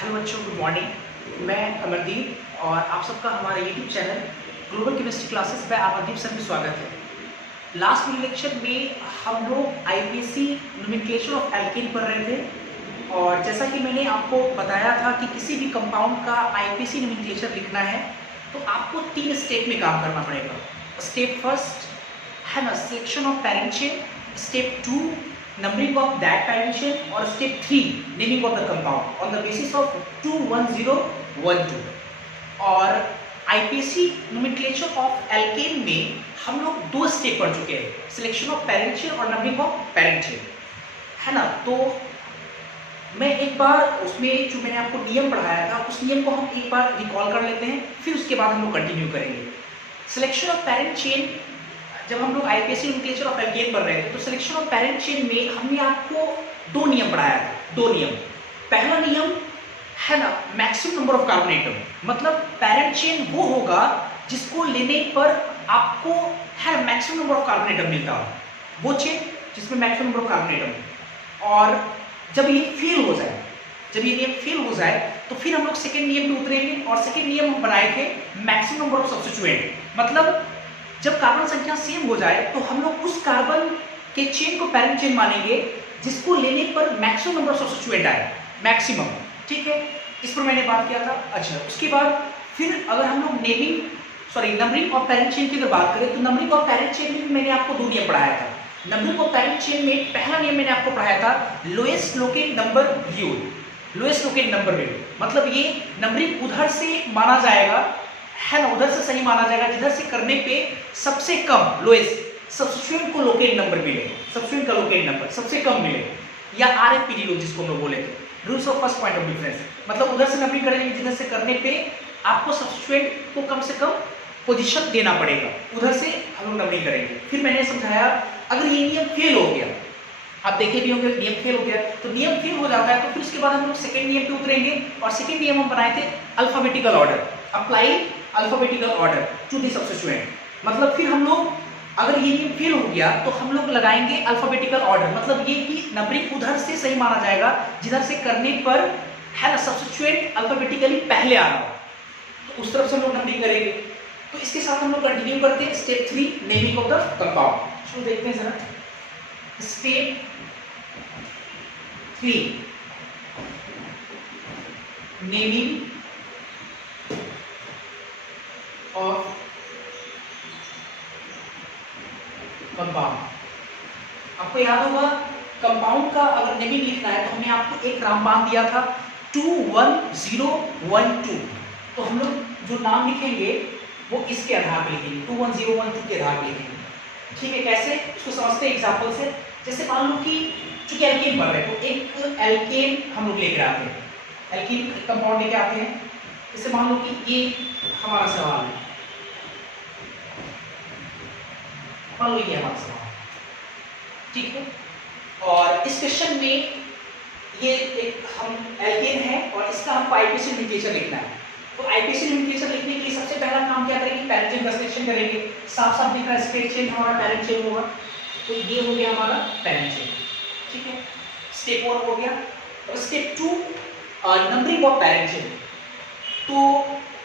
Hello बच्चों, good morning. मैं अमरदीप और आप सबका हमारे YouTube channel global chemistry classes में अमरदीप सर में स्वागत है। लास्ट वीडियो लेक्चर में हम लोग आईपीसी नोमेनक्लेचर ऑफ एल्केन पढ़ रहे थे और जैसा कि मैंने आपको बताया था कि किसी भी कंपाउंड का आईपीसी नोमेनक्लेचर लिखना है तो आपको 3 स्टेप में काम करना पड़ेगा। स्टेप फर्स्ट है ना, selection of parent chain. Step 2 numbering of that parent chain और step 3 naming of the compound on the basis of 21012। और IPC nomenclature of alkane में हम लोग 2 स्टेप पढ़ चुके हैं, सिलेक्शन ऑफ पैरेंट चेन और नंबरिंग ऑफ पैरेंट चेन, है ना। तो मैं एक बार उसमें जो मैंने आपको नियम पढ़ाया था उस नियम को हम एक बार रिकॉल कर लेते हैं, फिर उसके बाद हम लोग कंटिन्यू करेंगे। सिलेक्शन ऑफ पैरेंट चेन, जब हम लोग आईपीसी नोमेनक्लेचर ऑफ एल्केन पढ़ रहे थे तो सिलेक्शन ऑफ पैरेंट चेन में हमने आपको 2 नियम पढ़ाया था। 2 नियम। पहला नियम है ना, maximum number of carbon atom, मतलब पैरेंट चेन वो होगा जिसको लेने पर आपको है maximum number of carbon atom मिलता हो, वो चेन जिसमें maximum number of carbon atom. और जब ये फेल हो जाए, जब ये नियम फेल हो जाए तो फिर हम लोग सेकेंड नियम पे उतरेंगे और सेकेंड नियम हम बनाए थे मैक्सिमम नंबर ऑफ सब्स्टिट्यूएंट, मतलब जब कार्बन संख्या सेम हो जाए तो हम लोग उस कार्बन के चेन को पैरेंट चेन मानेंगे जिसको लेने पर मैक्सिमम नंबर ऑफ सब्स्टिट्यूएंट आए, मैक्सिमम। ठीक है, इस पर मैंने बात किया था। अच्छा, उसके बाद फिर अगर हम लोग नंबरिंग ऑफ पैरेंट चेन की अगर बात करें तो नंबरिंग ऑफ पैरेंट चेन में मैंने आपको 2 नियम पढ़ाया था। नंबरिंग ऑफ पैरेंट चेन में पहला नियम मैंने आपको पढ़ाया था lowest locate number rule. Lowest locate number rule मतलब ये नंबरिंग उधर से माना जाएगा, है ना, उधर से सही माना जाएगा जिधर से करने पे सबसे कम लोएस्ट सब्स्टिट्यूएंट को लोकेट नंबर मिले, सब्स्टिट्यूएंट का लोकेट नंबर सबसे कम मिले, या आरएफपीडी रूल जिसको हम लोग बोले थे, rules of first point of difference. मतलब उधर से नंबरिंग करेंगे जिधर से करने पे आपको सब्स्टिट्यूएंट को कम से कम पोजीशन देना पड़ेगा, उधर से हम लोग नंबरिंग करेंगे। फिर मैंने समझाया अगर ये नियम फेल हो गया, आप देखे भी होंगे नियम फेल हो गया तो नियम फेल हो जाता है तो फिर उसके बाद हम लोग सेकेंड नियम पे उतरेंगे और सेकेंड नियम हम बनाए थे alphabetical order, apply alphabetical order to the substituent. मतलब फिर हम लोग अगर ये नियम फेल हो गया तो हम लोग लगाएंगे अल्फाबेटिकल ऑर्डर, मतलब ये कि नंबरिंग उधर से सही माना जाएगा जिधर से करने पर है ना सब्स्टिट्यूएंट अल्फाबेटिकली पहले आ रहा हो, तो उस तरफ से हम लोग नंबरिंग करेंगे। तो इसके साथ हम लोग कंटिन्यू करते हैं step 3 naming of the compound. तो देखते हैं जरा स्टेप 3 नेमिंग ऑफ कंपाउंड। आपको याद होगा कंपाउंड का अगर नेमिंग लिखना है तो हमने आपको एक रामबाण दिया था 21012, तो हम लोग जो नाम लिखेंगे वो इसके आधार पर लिखेंगे, 21012 के आधार पर लिखेंगे। ठीक है, कैसे इसको समझते हैं एग्जांपल से। जैसे मान लो कि चूंकि एल्केन पढ़ रहे हैं तो एक एल्केन हम लोग लेकर आते हैं, एल्केन कंपाउंड लेके आते हैं। जैसे मान लो कि ये हमारा सवाल है, मान लो ये हमारा सवाल, ठीक है। और इस क्वेश्चन में ये एक हम एल्केन है और इसका हमको आईपीसी नोमेनक्लेचर लिखना है। तो आईपीसी नोमेनक्लेचर लिखने के लिए सबसे पहला काम क्या करेंगे, पैरेंट चेन का सिलेक्शन करेंगे। साफ साफ दिख रहा है स्ट्रेट चेन हमारा पैरेंट चेन होगा, तो ये हो गया हमारा पैरेंट चेन। ठीक है, स्टेप 1 हो गया। और step 2 numbering of parent chain. तो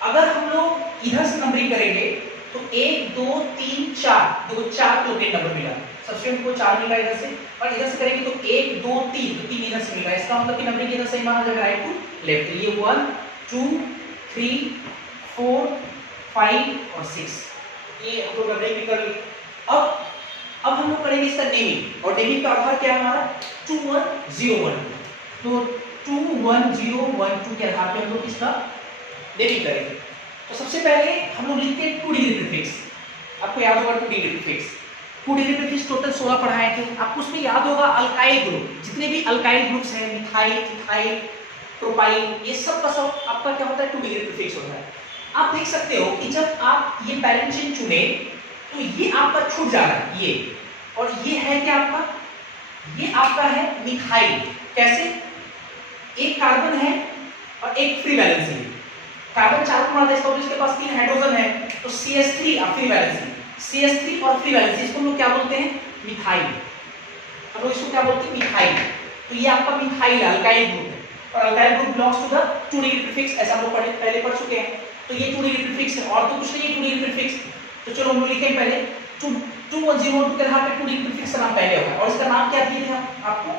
अगर हम लोग इधर से नंबरिंग करेंगे तो 1 2 3 4 4 लोकेट नंबर मिला, सब्स्टिट्यूएंट को 4 मिला इधर से, और इधर से करेंगे तो 1 2 3 तो 3 इधर से मिला। इसका मतलब कि नंबरिंग इधर से माना जाएगा राइट टू लेफ्ट। ये 1 2 3 4 5 और 6 ये हम लोग नंबरिंग भी कर ली। अब हम लोग करेंगे इसका नेमिंग, और नेमिंग का आधार क्या है हमारा 21012, तो 21012 के आधार पे हम लोग इसका नेमिंग करेंगे। तो सबसे पहले हम लोग लिखते हैं 2 डिग्री प्रीफिक्स। आपको याद होगा 2 degree prefix, 2 degree prefix total 16 पढ़ाए थे आपको। उसमें याद होगा अल्काइल ग्रुप, जितने भी अल्काइल ग्रुप्स हैं, मिथाइल इथाइल प्रोपाइल, ये सब का सब आपका क्या होता है 2 डिग्री प्रीफिक्स होता है। आप देख सकते हो कि जब आप ये पैरेंट चेन चुने तो ये आपका छूट जा रहा है ये, और ये है क्या आपका, ये आपका है मिथाइल। कैसे, एक कार्बन है और एक फ्री वैलेंसी है, कार्बन 4 को इसका इसके पास 3 हाइड्रोजन है, तो CH3 और फ्री वैलेंसी, CH3 और फ्री वैलेंसी, इसको हम लोग क्या बोलते हैं मिथाइल। हम लोग इसको क्या बोलते हैं मिथाइल। तो ये आपका मिथाइल अल्काइल ग्रुप है। और alkyl group belongs to the 2 degree prefix, ऐसा हम लोग पहले पढ़ चुके हैं। तो ये 2 डिग्री प्रीफिक्स है और तो कुछ नहीं है 2 डिग्री प्रीफिक्स। तो चलो हम लोग लिखें पहले 2102 के यहाँ पे 2 डिग्री प्रीफिक्स का नाम पहले होगा और इसका नाम क्या दिए थे हम आपको,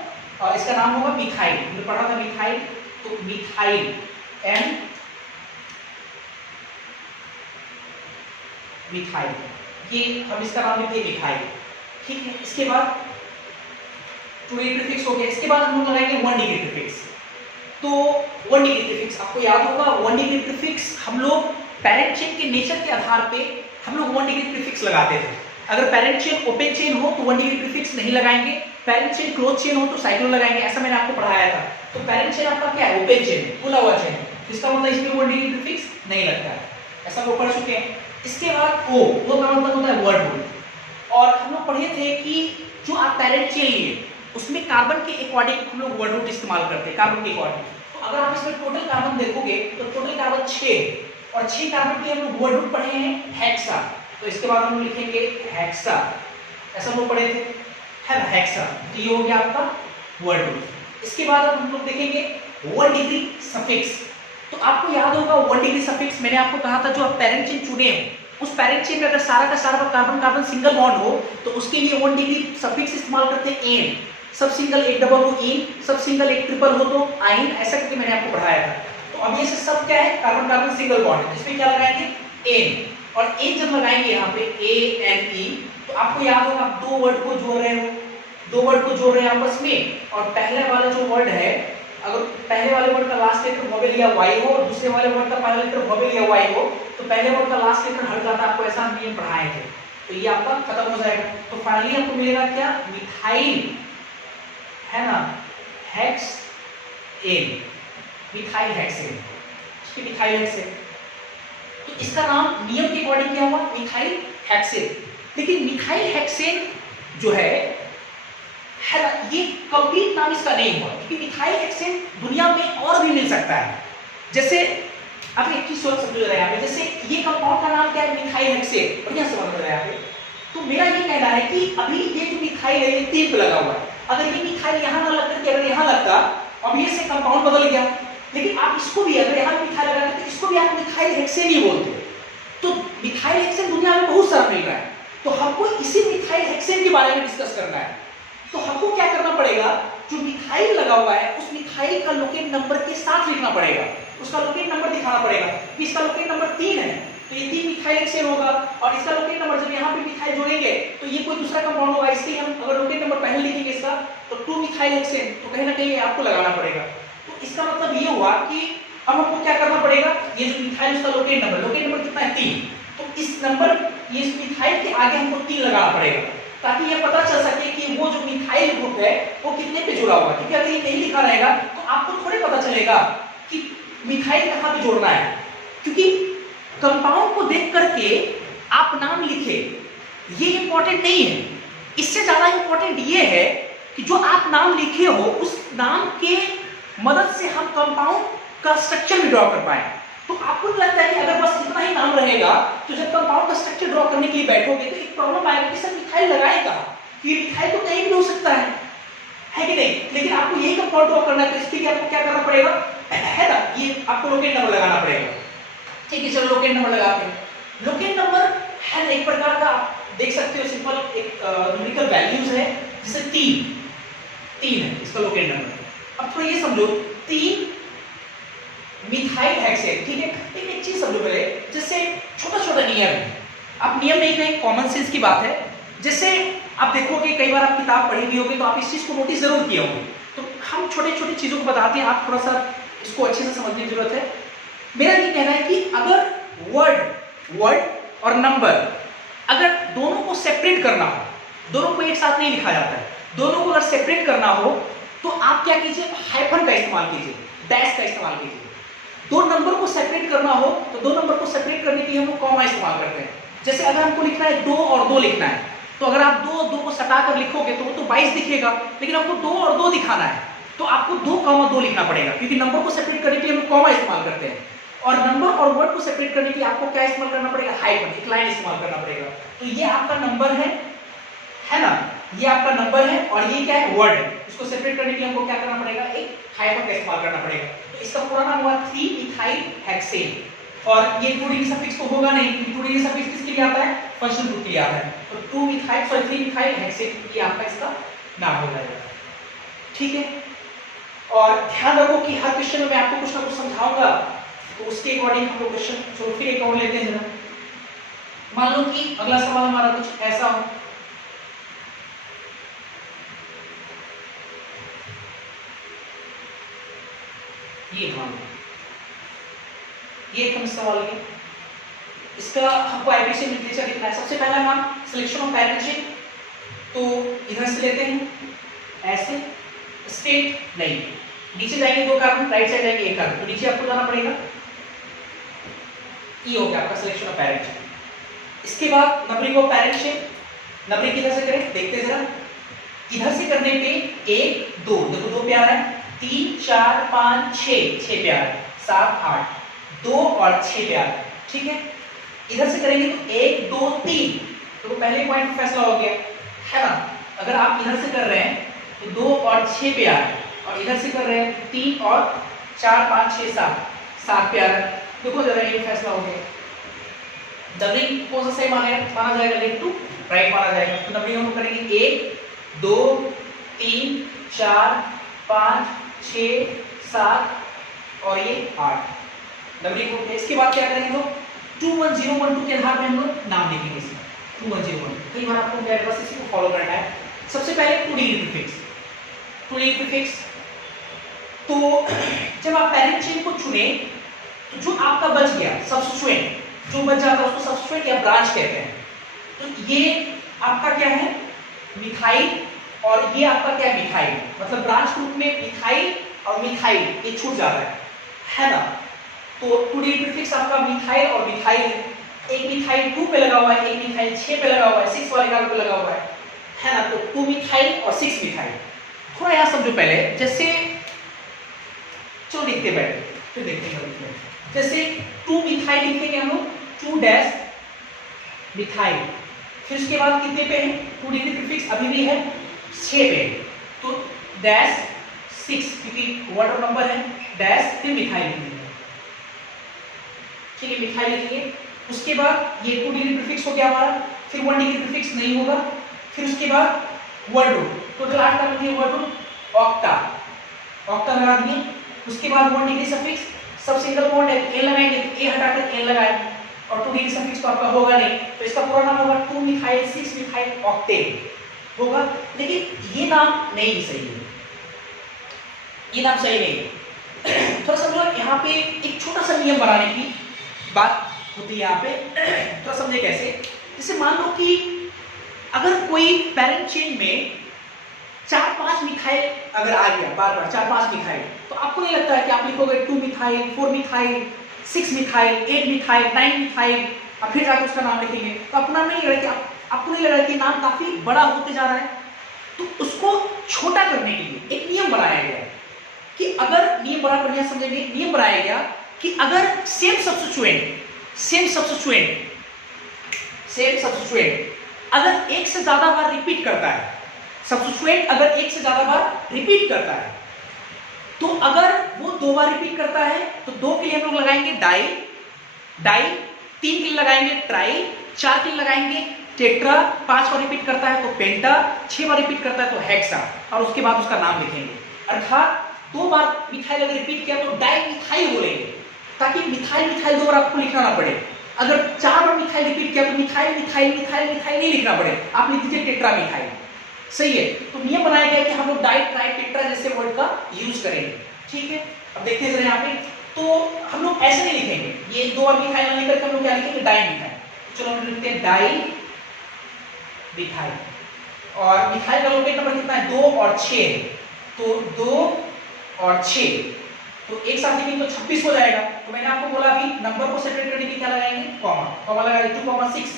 और इसका नाम होगा मिथाइल। हमने पढ़ा था मिथाइल, तो मिथाइल एंड मिथाइल, ये हम इसका नाम लिखते हैं मिथाइल, ठीक है। इसके बाद 2 डिग्री प्रीफिक्स हो गया। इसके बाद हम लोग लगाएंगे 1 डिग्री प्रीफिक्स। तो 1 डिग्री प्रीफिक्स आपको याद होगा, 1 डिग्री प्रीफिक्स हम लोग पैरेंट चेन के नेचर के आधार पे हम लोग 1 डिग्री प्रीफिक्स लगाते थे। अगर पैरेंट चेन ओपन चेन हो तो 1 डिग्री प्रीफिक्स नहीं लगाएंगे, पैरेंट चेन क्लोज चेन हो तो साइक्लोन लगाएंगे, ऐसा मैंने आपको पढ़ाया था। तो पैरेंट चेन आपका क्या है, ओपन चेन, खुला हुआ चेन, इसका मतलब इसमें 1 डिग्री प्रीफिक्स नहीं लगता है, ऐसा वो पढ़ चुके हैं। इसके बाद ओ का मतलब होता है वर्ड रूल, और हम लोग पढ़े थे कि जो आप पैरेंट चेन लिए उसमें कार्बन के अकॉर्डिंग हम लोग वर्ड रूट इस्तेमाल करते हैं, कार्बन के अकॉर्डिंग। तो अगर आप इसमें टोटल कार्बन देखोगे तो टोटल कार्बन 6 और 6 कार्बन के हम लोग वर्ड रूट पढ़े हैं हेक्सा। तो इसके बाद हम लिखेंगे हेक्सा, ऐसा हम लोग पढ़े थे, है ना, हेक्सा। तो ये हो गया आपका वर्ड रूट। इसके बाद हम लोग देखेंगे 1 डिग्री सफिक्स। तो आपको याद होगा 1 डिग्री सफिक्स मैंने आपको कहा था, जो आप पैरेंट चेन चुने हो उस पैरेंट चेन में अगर सारा का सारा कार्बन कार्बन सिंगल बॉन्ड हो तो उसके लिए 1 डिग्री सफिक्स इस्तेमाल करते हैं एन। सब सिंगल एक डबल हो इन, सब सिंगल एक ट्रिपल हो तो आइन, ऐसा करके मैंने आपको पढ़ाया था। तो अब ये सब क्या है, कार्बन कार्बन सिंगल बॉन्ड है, इसमें क्या लगाएंगे एन, और एन जब लगाएंगे यहाँ पे ए एन ई, तो आपको याद होगा आप 2 वर्ड को जोड़ रहे हो, 2 वर्ड को जोड़ रहे हैं आपस में, और पहले वाला जो वर्ड है, अगर पहले वाले वर्ड का लास्ट लेटर वोवेल या वाई हो और दूसरे वाले वर्ड का पहला लेटर वोवेल या वाई हो तो पहले वर्ड का लास्ट लेटर हट जाता है, आपको ऐसा नियम पढ़ाए थे। तो ये आपका खत्म हो जाएगा। तो फाइनली आपको मिलेगा क्या, मिथाइल, है ना, hexane, methyl hexane, methyl hexane. तो इसका नाम नियम के अकॉर्डिंग क्या हुआ, मिथाइल हेक्सेन। लेकिन मिथाइल हेक्सेन जो है ना, ये कंप्लीट नाम इसका नहीं हुआ, क्योंकि मिथाइल हेक्सेन दुनिया में और भी मिल सकता है। जैसे आप एक चीज सोच समझ रहे हैं, जैसे ये कंपाउंड का नाम क्या है, मिथाइल हेक्सेन, बढ़िया समझ रहे हैं आप। तो मेरा ये कहना है कि अभी ये जो मिथाइल है ये 3 पे लगा हुआ है, अगर ये मिथाइल यहाँ ना लग करके अगर यहाँ लगता, अब ये से कंपाउंड बदल गया, लेकिन आप इसको भी अगर यहाँ मिथाइल लगा तो इसको भी आप मिथाइल हेक्सेन ही बोलते हो। तो मिथाइल हेक्सेन दुनिया में बहुत सारा मिल रहा है, तो हमको इसी मिथाइल हेक्सेन के बारे में डिस्कस करना है। तो हमको क्या करना पड़ेगा, जो मिथाइल लगा हुआ है उस मिथाइल का लोकेट नंबर के साथ लिखना पड़ेगा, उसका लोकेट नंबर दिखाना पड़ेगा कि इसका लोकेट नंबर 3 है, तो ये 3 मिथाइल हेक्सेन होगा, और इसका लोकेट नंबर जब यहाँ पे मिथाइल जोड़ेंगे तो ये कोई दूसरा कंपाउंड होगा, इसलिए हम अगर लोकेट नंबर पहले लिखेंगे इसका तो 2 मिथाइल हेक्सेन, तो कहीं ना कहीं आपको लगाना पड़ेगा। तो इसका मतलब ये हुआ कि अब हमको क्या करना पड़ेगा, ये जो मिथाइल उसका लोकेट नंबर कितना है 3, तो इस नंबर ये इस मिथाइल के आगे हमको 3 लगाना पड़ेगा, ताकि ये पता चल सके कि वो जो मिथाइल ग्रुप है वो कितने पे जुड़ा हुआ है। क्योंकि अगर ये नहीं लिखा रहेगा तो आपको थोड़े पता चलेगा कि मिथाइल कहाँ पे जोड़ना है, क्योंकि कंपाउंड को देख करके आप नाम लिखे ये इंपॉर्टेंट नहीं है। इससे ज्यादा इंपॉर्टेंट ये है कि जो आप नाम लिखे हो उस नाम के मदद से हम कंपाउंड का स्ट्रक्चर भी ड्रॉ कर पाए। तो आपको लगता है कि अगर बस इतना ही नाम रहेगा तो जब कंपाउंड का स्ट्रक्चर ड्रॉ करने के लिए बैठोगे तो एक प्रॉब्लम आएगा कि सर मिथाइल लगाए कहां, कि ये मिथाइल तो कहीं भी हो सकता है कि नहीं, लेकिन आपको यही कंपाउंड ड्रॉ करना है, तो इसके लिए आपको क्या करना पड़ेगा, है ना, ये आपको लोकेट नंबर लगाना पड़ेगा। ठीक है, चलो लोकेट नंबर लगाते हैं। लोकेट नंबर है ना एक प्रकार का, आप देख सकते हो सिंपल एक न्यूमेरिकल वैल्यूज है, जैसे 3 है इसका लोकेट नंबर। अब थोड़ा ये समझो 3 मिथाइल हेक्सेन, ठीक है। लेकिन एक चीज समझो पहले, जैसे छोटा छोटा नियम है, आप नियम नहीं कहें, कॉमन सेंस की बात है। जैसे आप देखोगे कई बार आप किताब पढ़ी भी होगी तो आप इस चीज को नोटिस जरूर किए होंगे, तो हम छोटे छोटे चीजों को बताते हैं, आप थोड़ा सा इसको अच्छे से समझने की जरूरत है। मेरा ये कहना है कि अगर वर्ड और नंबर अगर दोनों को सेपरेट करना हो, दोनों को एक साथ नहीं लिखा जाता है, दोनों को अगर सेपरेट करना हो तो आप क्या कीजिए, हाइफन का इस्तेमाल कीजिए, डैश का इस्तेमाल कीजिए। 2 नंबर को सेपरेट करना हो तो 2 नंबर को सेपरेट करने के लिए हम लोग कॉमा इस्तेमाल करते हैं। जैसे अगर हमको लिखना है 2 और 2 लिखना है, तो अगर आप 2 को सटा कर लिखोगे तो वो तो 22 दिखेगा, लेकिन हमको 2 और 2 दिखाना है तो आपको 2, 2 लिखना पड़ेगा, क्योंकि नंबर को सेपरेट करने के लिए हम कॉमा इस्तेमाल करते हैं। और नंबर और वर्ड को सेपरेट करने के लिए आपको क्या इस्तेमाल करना पड़ेगा, हाइफन, एक लाइन इस्तेमाल करना पड़ेगा। तो ये आपका नंबर है ना, ये आपका नंबर है और ये क्या है, वर्ड है। इसको सेपरेट करने के लिए हमको क्या करना पड़ेगा, एक हाइफन का इस्तेमाल करना पड़ेगा। तो इसका पूरा नाम हुआ 3 मिथाइल हेक्सेन। और ये 2 डिग्री सफिक्स तो होगा नहीं, क्योंकि 2 डिग्री सफिक्स किसके लिए आता है, फंक्शनल ग्रुप के लिए आता है। तो 3 मिथाइल हेक्सेन ये आपका इसका नाम हो जाएगा। ठीक है, और ध्यान रखो कि हर क्वेश्चन में मैं आपको कुछ ना कुछ समझाऊंगा, तो उसके अकॉर्डिंग हम लोग क्वेश्चन सो फिर एक और लेते हैं जरा। मान लो कि अगला सवाल हमारा कुछ ऐसा हो, ये मान लो ये एक हम सवाल है, इसका हमको आईपीसी लिटरेचर लिखना है। सबसे पहला काम सिलेक्शन ऑफ पैरेंट चेन, तो इधर से लेते हैं ऐसे, स्टेट नहीं, नीचे जाएंगे 2 कार्बन, राइट साइड जाएंगे 1 कार्बन, तो नीचे आपको जाना पड़ेगा, ये हो गया आपका सिलेक्शन ऑफ पैरेंट चेन। इसके बाद numbering of parent chain, numbering किधर से करें, देखते जरा। इधर से करने पे 1 2, देखो 2 प्यार है, 3 4 5 6 प्यार, 7 8, 2 और 6 प्यार। ठीक है, इधर से करेंगे तो 1 2 3, तो पहले पॉइंट पर फैसला हो गया है ना। अगर आप इधर से कर रहे हैं तो 2 और 6 प्यार, और इधर से कर रहे हैं 3 और 4 5 6 7 प्यार। देखो जरा ये फैसला हो गया। नंबरिंग कौन सा सही माना जाएगा, लेफ्ट टू राइट माना जाएगा। तो नंबरिंग हम करेंगे 1 2 3 4 5 6 7 और ये 8, नंबरिंग हो गया। इसके बाद क्या करेंगे, तो 21012 के आधार पे हम लोग नाम लिखेंगे इसमें 21012। कई बार आपको मेरे बस इसी को फॉलो करना है। सबसे पहले 2 डिग्री प्रीफिक्स, 2 डिग्री प्रीफिक्स। तो जब आप पैरेंट चेन को चुने तो जो आपका बच गया सब्स्टिट्यूएंट, जो बच जाता है उसको सब्स्टिट्यूएंट या ब्रांच कहते हैं। तो ये आपका क्या है, मिथाइल, और ये आपका क्या है, मिथाइल। मतलब ब्रांच ग्रुप में मिथाइल और मिथाइल ये छूट जाता है ना। तो 2 डिग्री प्रीफिक्स आपका मिथाइल और मिथाइल, एक मिथाइल 2 पे लगा हुआ है, एक मिथाइल 6 पे लगा हुआ है, 6 वाले कार्बन पे लगा हुआ है ना। तो 2 मिथाइल और 6 मिथाइल। थोड़ा यहाँ समझो पहले, जैसे चलो लिखते बैठे फिर देखते हैं। जैसे 2 मिथाइल लिखेंगे हम लोग, 2 डैश मिथाइल, फिर उसके बाद कितने पे है, 2 डिग्री प्रीफिक्स अभी भी है 6 पे, तो डैश 6, क्योंकि वाटर नंबर है, डैश फिर मिथाइल लिखेंगे। ठीक है, मिथाइल लिखेंगे। उसके बाद ये 2 डिग्री प्रीफिक्स हो गया हमारा, फिर 1 डिग्री प्रीफिक्स नहीं होगा, फिर उसके बाद वर्ड रूट, टोटल 8 का मतलब वर्ड रूट ऑक्टा, ऑक्टा लगा दिए। उसके बाद 1 डिग्री सफिक्स, सब सिंगल बॉन्ड है, ए लगाएंगे तो ए हटाकर एन लगाए, और 2 डिग्री सफिक्स तो आपका होगा नहीं, तो इसका पूरा नाम होगा 2 मिथाइल 6 मिथाइल ऑक्टेट होगा। लेकिन ये नाम नहीं सही है, ये नाम सही नहीं है। थोड़ा समझो, यहाँ पे एक छोटा सा नियम बनाने की बात होती है यहाँ पे, थोड़ा समझे कैसे। जैसे मान लो कि अगर कोई पैरेंट चेन में 4-5 मिथाइल अगर आ गया बार बार 4-5 मिथाइल, तो आपको नहीं लगता है कि आप लिखोगे 2 methyl 4 methyl 6 methyl 8 methyl 9 methyl, और फिर जाकर उसका नाम लिखेंगे, तो आपको नाम नहीं लग रहा है, आपको नहीं लग रहा है कि नाम काफी बड़ा होते जा रहा है। तो उसको छोटा करने के लिए एक नियम बनाया गया कि अगर नियम बड़ा बढ़िया समझेंगे, नियम बनाया गया कि अगर सेम सब्स्टिट्यूएंट अगर एक से ज्यादा बार रिपीट करता है, सब्स्टिट्यूएंट अगर एक से ज्यादा बार रिपीट करता है, तो अगर वो 2 बार रिपीट करता है तो 2 के लिए हम लोग लगाएंगे डाई, 3 के लिए लगाएंगे ट्राई, 4 के लिए लगाएंगे टेट्रा, 5 बार रिपीट करता है तो पेंटा, 6 बार रिपीट करता है तो हेक्सा, और उसके बाद उसका नाम लिखेंगे। अर्थात 2 बार मिथाइल अगर रिपीट किया तो डाई मिथाइल बोलेंगे, ताकि मिथाइल 2 बार आपको लिखना ना पड़े। अगर 4 बार मिथाइल रिपीट किया तो मिथाइल नहीं लिखना पड़े, आप लिख दीजिए टेट्रा मिथाइल। सही है, तो नियम बनाया गया कि हम लोग डाई ट्राई टेट्रा जैसे वर्ड का यूज करेंगे। ठीक है, अब देखते हैं जरा यहाँ पे, तो हम लोग ऐसे नहीं लिखेंगे, ये 2 बार मिथाइल ना लिखकर हम लोग क्या लिखेंगे, डाई मिथाइल। चलो हम लिखते हैं डाई मिथाइल, और मिथाइल का लोकेट नंबर कितना है, 2 और 6, तो 2 और 6, तो एक साथ लिखेंगे तो 26 हो जाएगा। तो मैंने आपको बोला अभी नंबर को सेपरेट करने के लिए क्या लगाएंगे, कॉमा लगाएंगे 2,6,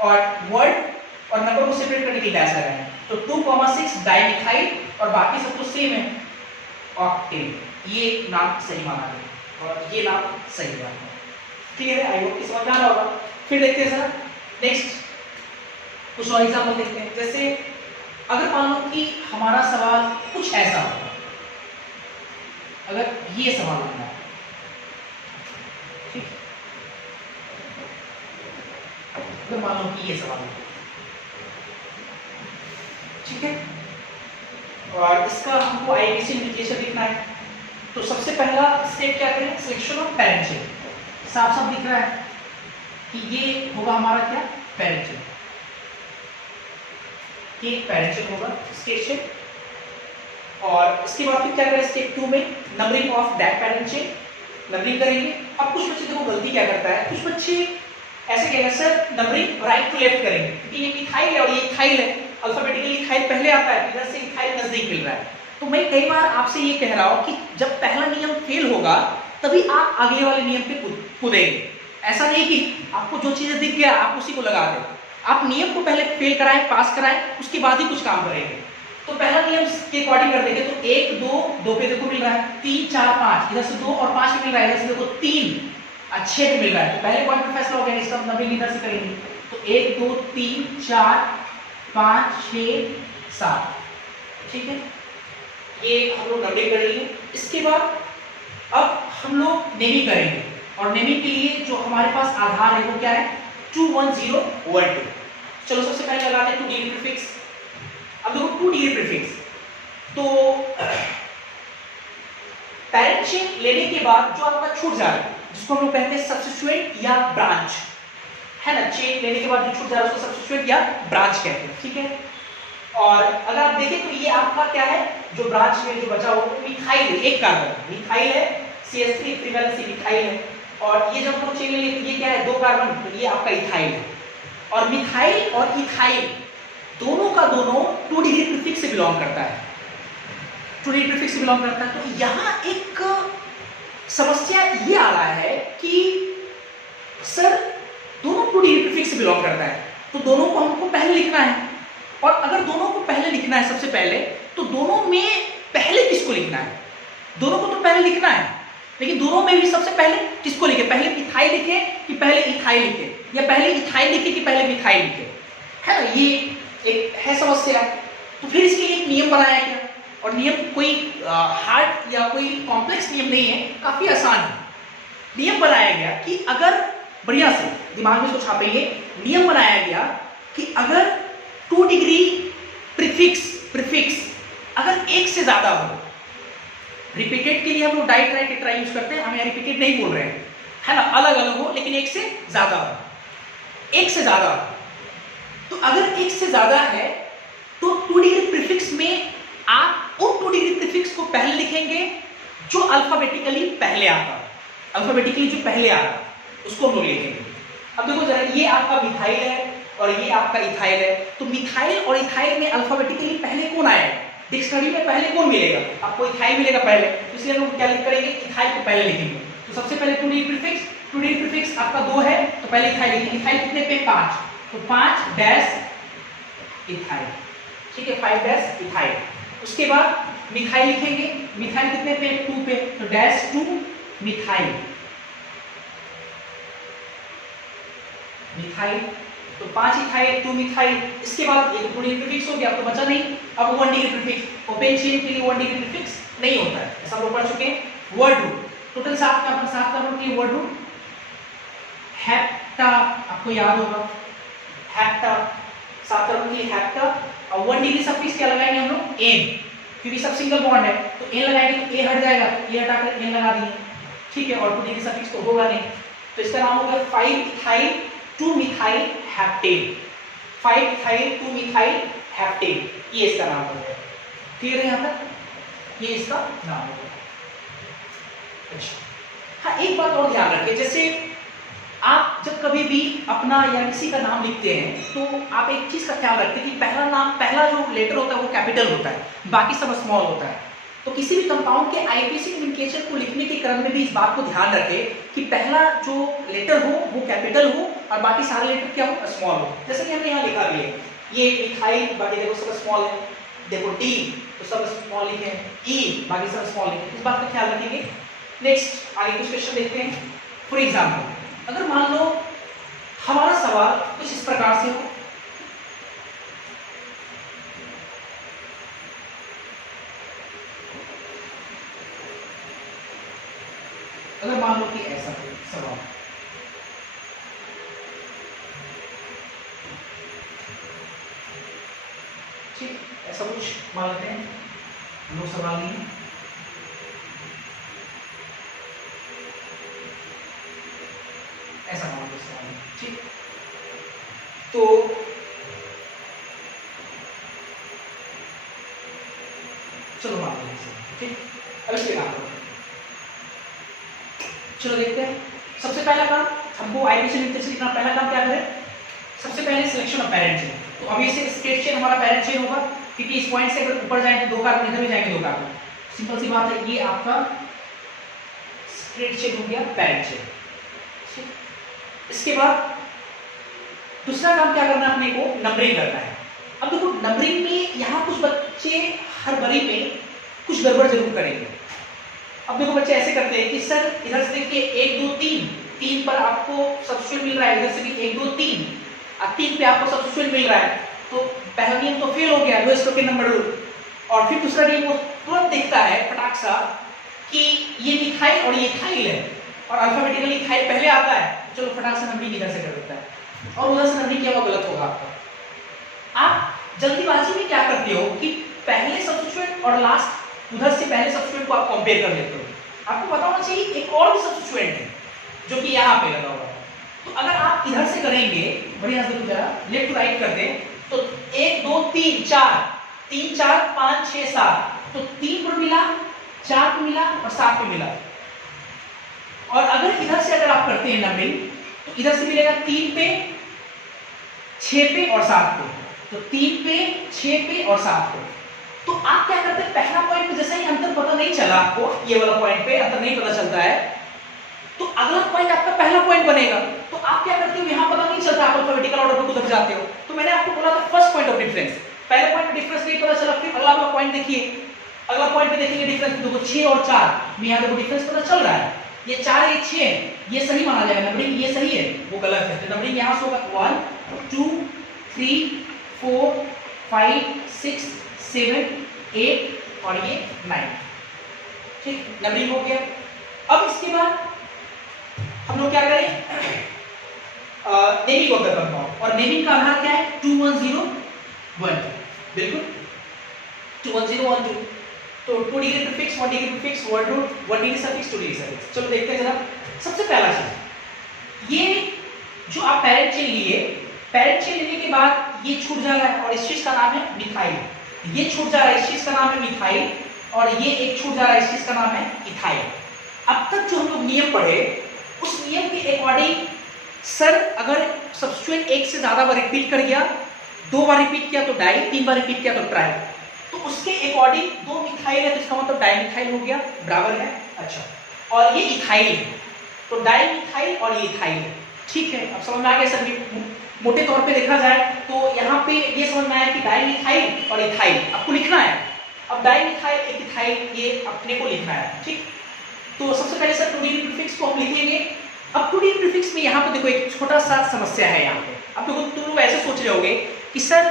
और वर्ड और नंबर को सेपरेट करने के लिए डैश लगाएंगे, तो 2,6 डाइमिथाइल, और बाकी सब तो सेम है, ऑक्टेट। ये नाम सही माना गया और ये नाम सही बात है। क्लियर है, आई होप समझ में आ रहा होगा। फिर देखते हैं सर नेक्स्ट कुछ और एग्जाम्पल देखते हैं। जैसे अगर मान लो कि हमारा सवाल कुछ ऐसा होगा, अगर ये सवाल होगा, ठीक, अगर मान लो कि ये सवाल होगा, ठीक है, और इसका हमको आईबीसी न्यूक्लिएशन लिखना है, तो सबसे पहला स्टेप क्या करें, सिलेक्शन ऑफ पेरेंट चेन। साफ साफ दिख रहा है कि ये होगा हमारा क्या, पेरेंट चेन, ये पेरेंट चेन होगा स्टेट चेन। और इसके बाद फिर क्या करें, स्टेप 2 में numbering of that parent chain, numbering करेंगे। अब कुछ बच्चे देखो गलती क्या करता है, कुछ बच्चे ऐसे कहेंगे sir numbering right to left करेंगे, क्योंकि ये इथाइल है और ये इथाइल है, अल्फाबेटिकली इथाइल पहले आता है, इधर से इथाइल नजदीक मिल रहा है। तो मैं कई बार आपसे ये कह रहा हूं कि जब पहला नियम फेल होगा तभी आप अगले वाले नियम पे कूदेंगे। ऐसा नहीं कि आपको जो चीजें दिख गया आप उसी को लगा दें, आप नियम को पहले फेल कराएं, पास कराएं, उसके बाद ही कुछ काम करेंगे। तो पहला नियम के अकॉर्डिंग कर देंगे, तो 1 2 2 पे देखो मिल रहा है, 3 4 5, इधर से 2 और 5 पे मिल रहा है, इधर से देखो 3 और 6 पे मिल रहा है। तो पहले पॉइंट पे फैसला हो गया, इसका नंबरिंग इधर से करेंगे, तो 1 2 3 4 5 6 7, ठीक है, ये हम लोग नंबरिंग कर लिए। इसके बाद अब हम लोग नेमिंग करेंगे, और नेमिंग के लिए जो हमारे पास आधार है वो क्या है, 2 1 0 1 2। चलो सबसे पहले लगाते हैं 2 डिग्री प्रीफिक्स। अब देखो 2 डिग्री प्रीफिक्स, तो पेरेंट चेन लेने के बाद जो आपका छूट जा रहा है, जिसको हम लोग कहते हैं सब्स्टिट्यूएंट या ब्रांच, है ना, चेन लेने के बाद जो छूट जा रहा है उसको सब्स्टिट्यूएंट या ब्रांच कहते हैं, ठीक है। और अगर आप देखें तो ये आपका क्या है, जो ब्रांच में जो बचा हो मिथाइल है, एक कार्बन मिथाइल है, CH3 इक्विवेलेंसी मिथाइल है, और ये जब हम लोग चेन लेंगे तो ये क्या है, 2 कार्बन, तो ये आपका इथाइल है। और मिथाइल और इथाइल दोनों का दोनों 2 डिग्री प्रीफिक्स से बिलोंग करता है, 2 डिग्री प्रीफिक्स से बिलोंग करता है। तो यहाँ एक समस्या ये आ रहा है कि सर दोनों 2 डिग्री प्रीफिक्स से बिलोंग करता है, तो दोनों को हमको पहले लिखना है, और अगर दोनों को पहले लिखना है सबसे पहले, तो दोनों में पहले किसको लिखना है, दोनों को तो पहले लिखना है, लेकिन दोनों में भी सबसे पहले किसको लिखे, पहले इथाइल लिखे कि पहले इथाइल लिखे, या पहले इथाइल लिखे कि पहले मिथाइल लिखे, है ना, ये एक है समस्या। तो फिर इसके लिए एक नियम बनाया गया, और नियम कोई हार्ड या कोई कॉम्प्लेक्स नियम नहीं है, काफी आसान है। नियम बनाया गया कि अगर, बढ़िया से दिमाग में इसको छापेंगे, नियम बनाया गया कि अगर 2 डिग्री प्रीफिक्स अगर एक से ज्यादा हो, रिपीटेड के लिए हम लोग डाई ट्राई टेट्रा यूज करते हैं, हम यहाँ रिपीटेड नहीं बोल रहे हैं, है ना, अलग अलग हो लेकिन एक से ज्यादा हो, एक से ज्यादा हो। तो अगर एक से ज्यादा है तो 2 डिग्री प्रीफिक्स में आप उन 2 डिग्री प्रीफिक्स को पहले लिखेंगे जो अल्फाबेटिकली पहले आता है, अल्फाबेटिकली जो पहले आ रहा है उसको हम लोग लिखेंगे। अब देखो जरा, ये आपका मिथाइल है और ये आपका इथाइल है, तो मिथाइल और इथाइल में अल्फाबेटिकली पहले कौन आएगा, डिक्शनरी में पहले कौन मिलेगा, आपको इथाइल मिलेगा पहले, तो इसलिए हम लोग क्या करेंगे, इथाइल को पहले लिखेंगे। तो सबसे पहले 2 डिग्री प्रीफिक्स आपका 2 है, तो पहले इथाइल लिखेंगे। इथाइल कितने पे, 5, तो 5 डैश इथाइल, ठीक है, 5 डैश इथाइल। उसके बाद मिथाइल लिखेंगे, मिथाइल कितने पे, 2 पे, तो डैश 2 मिथाइल, मिथाइल, तो 5 इथाइल 2 मिथाइल। इसके बाद एक 2 डिग्री प्रीफिक्स हो गया, आपको बचा नहीं। अब 1 डिग्री प्रीफिक्स, ओपन चेन के लिए 1 डिग्री प्रीफिक्स नहीं होता है, ऐसा हम पढ़ चुके हैं। वर्ड रूट, टोटल 7 कार्बन के लिए वर्ड रूट, हेप्टा आपको याद होगा, हेप्टा 7 कार्बन के लिए हेप्टा, और 1 डिग्री सफिक्स क्या लगाएंगे हम लोग, एन, क्योंकि सब सिंगल बॉन्ड है, तो एन लगाएंगे तो ए हट जाएगा, ए हटाकर एन लगा दिए, ठीक है, और 2 डिग्री सफिक्स तो होगा नहीं, तो इसका नाम होगा 5 ethyl 2 methyl heptane, 5 ethyl 2 methyl heptane, ये इसका नाम होगा। क्लियर है यहाँ तक, ये इसका नाम होगा। अच्छा, हाँ एक बात और ध्यान रखें, जैसे आप जब कभी भी अपना या किसी का नाम लिखते हैं तो आप एक चीज का ख्याल रखते हैं कि पहला नाम, पहला जो लेटर होता है वो कैपिटल होता है, बाकी सब स्मॉल होता है। तो किसी भी कंपाउंड के आईपीसी कम्युनिकेशन को लिखने के क्रम में भी इस बात को ध्यान रखें कि पहला जो लेटर हो वो कैपिटल हो और बाकी सारे लेटर क्या हो, स्मॉल हो। जैसे कि हमने यहाँ लिखा भी है, ये मिथाइल, बाकी देखो सब स्मॉल है, देखो डी तो सब स्मॉल लिखे हैं, ई बाकी सब स्मॉल लिखे हैं, इस बात का ख्याल रखेंगे। नेक्स्ट आगे कुछ क्वेश्चन देखते हैं। फॉर एग्जाम्पल, अगर मान लो हमारा सवाल कुछ इस प्रकार से हो, अगर मान लो कि ऐसा कोई सवाल, ठीक, ऐसा कुछ मान लेते हैं हम लोग सवाल नहीं, ऐसा मान लो सवाल, ठीक। तो चलो मान लो, ठीक। अब इसके काम करो, चलो देखते हैं। सबसे पहला काम हमको आईपीसी लिखते से लिखना, पहला काम क्या करें, सबसे पहले सिलेक्शन ऑफ पेरेंट चेन। तो अभी से स्ट्रेट चेन हमारा पेरेंट चेन होगा, क्योंकि इस पॉइंट से अगर ऊपर जाए तो 2 कार्बन, इधर भी जाएंगे 2 कार्बन, सिंपल सी बात है, ये आपका स्ट्रेट चेन हो गया, पेरेंट चेन। इसके बाद दूसरा काम क्या करना है, अपने को नंबरिंग करना है। अब देखो नंबरिंग में यहाँ कुछ बच्चे हर बरी में कुछ गड़बड़ जरूर करेंगे। अब देखो बच्चे ऐसे करते हैं कि सर इधर से देखिए 1 2 3, 3 पर आपको सब्स्टिट्यूट मिल रहा है, इधर से भी 1 2 3 और 3 पे आपको सब्स्टिट्यूट मिल रहा है, तो पहला नियम तो फेल हो गया, लोएस्ट टोकन नंबर रूल। और फिर दूसरा नियम वो तुरंत दिखता है फटाक सा कि ये मिथाइल और ये इथाइल है, और अल्फाबेटिकली इथाइल पहले आता है, चलो फटाक से नंबरिंग इधर से कर देता है, और उधर से नंबरिंग किया हुआ गलत होगा आपका। आप जल्दीबाजी में क्या करते हो कि पहले सब्स्टिट्यूएंट और लास्ट उधर से पहले सब्स्टिट्यूएंट को आप कंपेयर कर लेते हो। आपको पता होना चाहिए एक और भी सब्स्टिट्यूएंट है जो कि यहाँ पे लगा हुआ है, तो अगर आप इधर से करेंगे, बढ़िया से जरा लेफ्ट टू राइट कर दें, तो 1 2 3 4, 3 4 5 6 7, तो 3 पर मिला, 4 पे मिला और 7 पे मिला। और अगर इधर से अगर आप करते हैं नंबरिंग, तो इधर से मिलेगा 3 पे, 6 पे और 7 पे, तो 3 पे, 6 पे और 7 पे। तो आप क्या करते हैं, पहला पॉइंट पे जैसे ही अंतर पता नहीं चला आपको, ये वाला पॉइंट पे अंतर नहीं पता चलता है, तो अगला पॉइंट आपका पहला पॉइंट बनेगा। तो आप क्या करते हो, यहां पता नहीं चलता, आप अल्फाबेटिकल ऑर्डर पे उधर जाते हो। तो मैंने आपको बोला था फर्स्ट पॉइंट ऑफ डिफरेंस, पहले पॉइंट पे डिफरेंस नहीं पता चला, फिर अगला वाला पॉइंट देखिए, अगला पॉइंट पे देखेंगे डिफरेंस, देखो 6 और 4 में यहां देखो डिफरेंस पता चल रहा है, ये 4 है, ये 6 है, ये सही माना जाएगा, नंबरिंग ये सही है, वो गलत है, तो नंबरिंग यहां से होगा 1 2 3 4 5 6 7 8 और ये 9, ठीक, नंबरिंग हो गया। अब इसके बाद हम लोग क्या करें, नेमिंग ऑफ द कंपाउंड, और नेमिंग का आधार क्या है, 2 1 0 1 2, बिल्कुल 2 1 0 1 2, तो 2 degree prefix 1 degree prefix 1 degree suffix 2 degree suffix. चलो देखते हैं जरा। सबसे पहला चीज, ये जो आप पेरेंट चेन लिए, पेरेंट चेन लेने के बाद ये छूट जा रहा है और इस चीज का नाम है मिथाइल, ये छूट जा रहा है, इस चीज का नाम है मिथाइल, और ये एक छूट जा रहा है, इस चीज का नाम है इथाइल। अब तक जो हम लोग नियम पढ़े, उस नियम के अकॉर्डिंग सर अगर सब्स्टिट्यूएंट एक से ज्यादा बार रिपीट कर गया, 2 बार रिपीट किया तो डाई, 3 बार रिपीट किया तो ट्राई, तो उसके अकॉर्डिंग 2 मिथाइल है तो इसका मतलब डाई मिथाइल हो गया, बराबर है। अच्छा, और ये इथाइल है, तो डाई मिथाइल और ये इथाइल है, ठीक है। अब समझ में आ गया सर, मोटे तौर पे देखा जाए तो यहाँ पे ये समझ में आया कि डाई मिथाइल और इथाइल आपको लिखना है। अब डाई मिथाइल एक इथाइल ये अपने को लिखना है, ठीक। तो सबसे पहले सर 2 डिग्री प्रीफिक्स को हम लिखेंगे। अब 2 डिग्री प्रीफिक्स में यहाँ पे देखो एक छोटा सा समस्या है यहाँ पे। अब देखो तुम लोग ऐसे सोच रहे होगे कि सर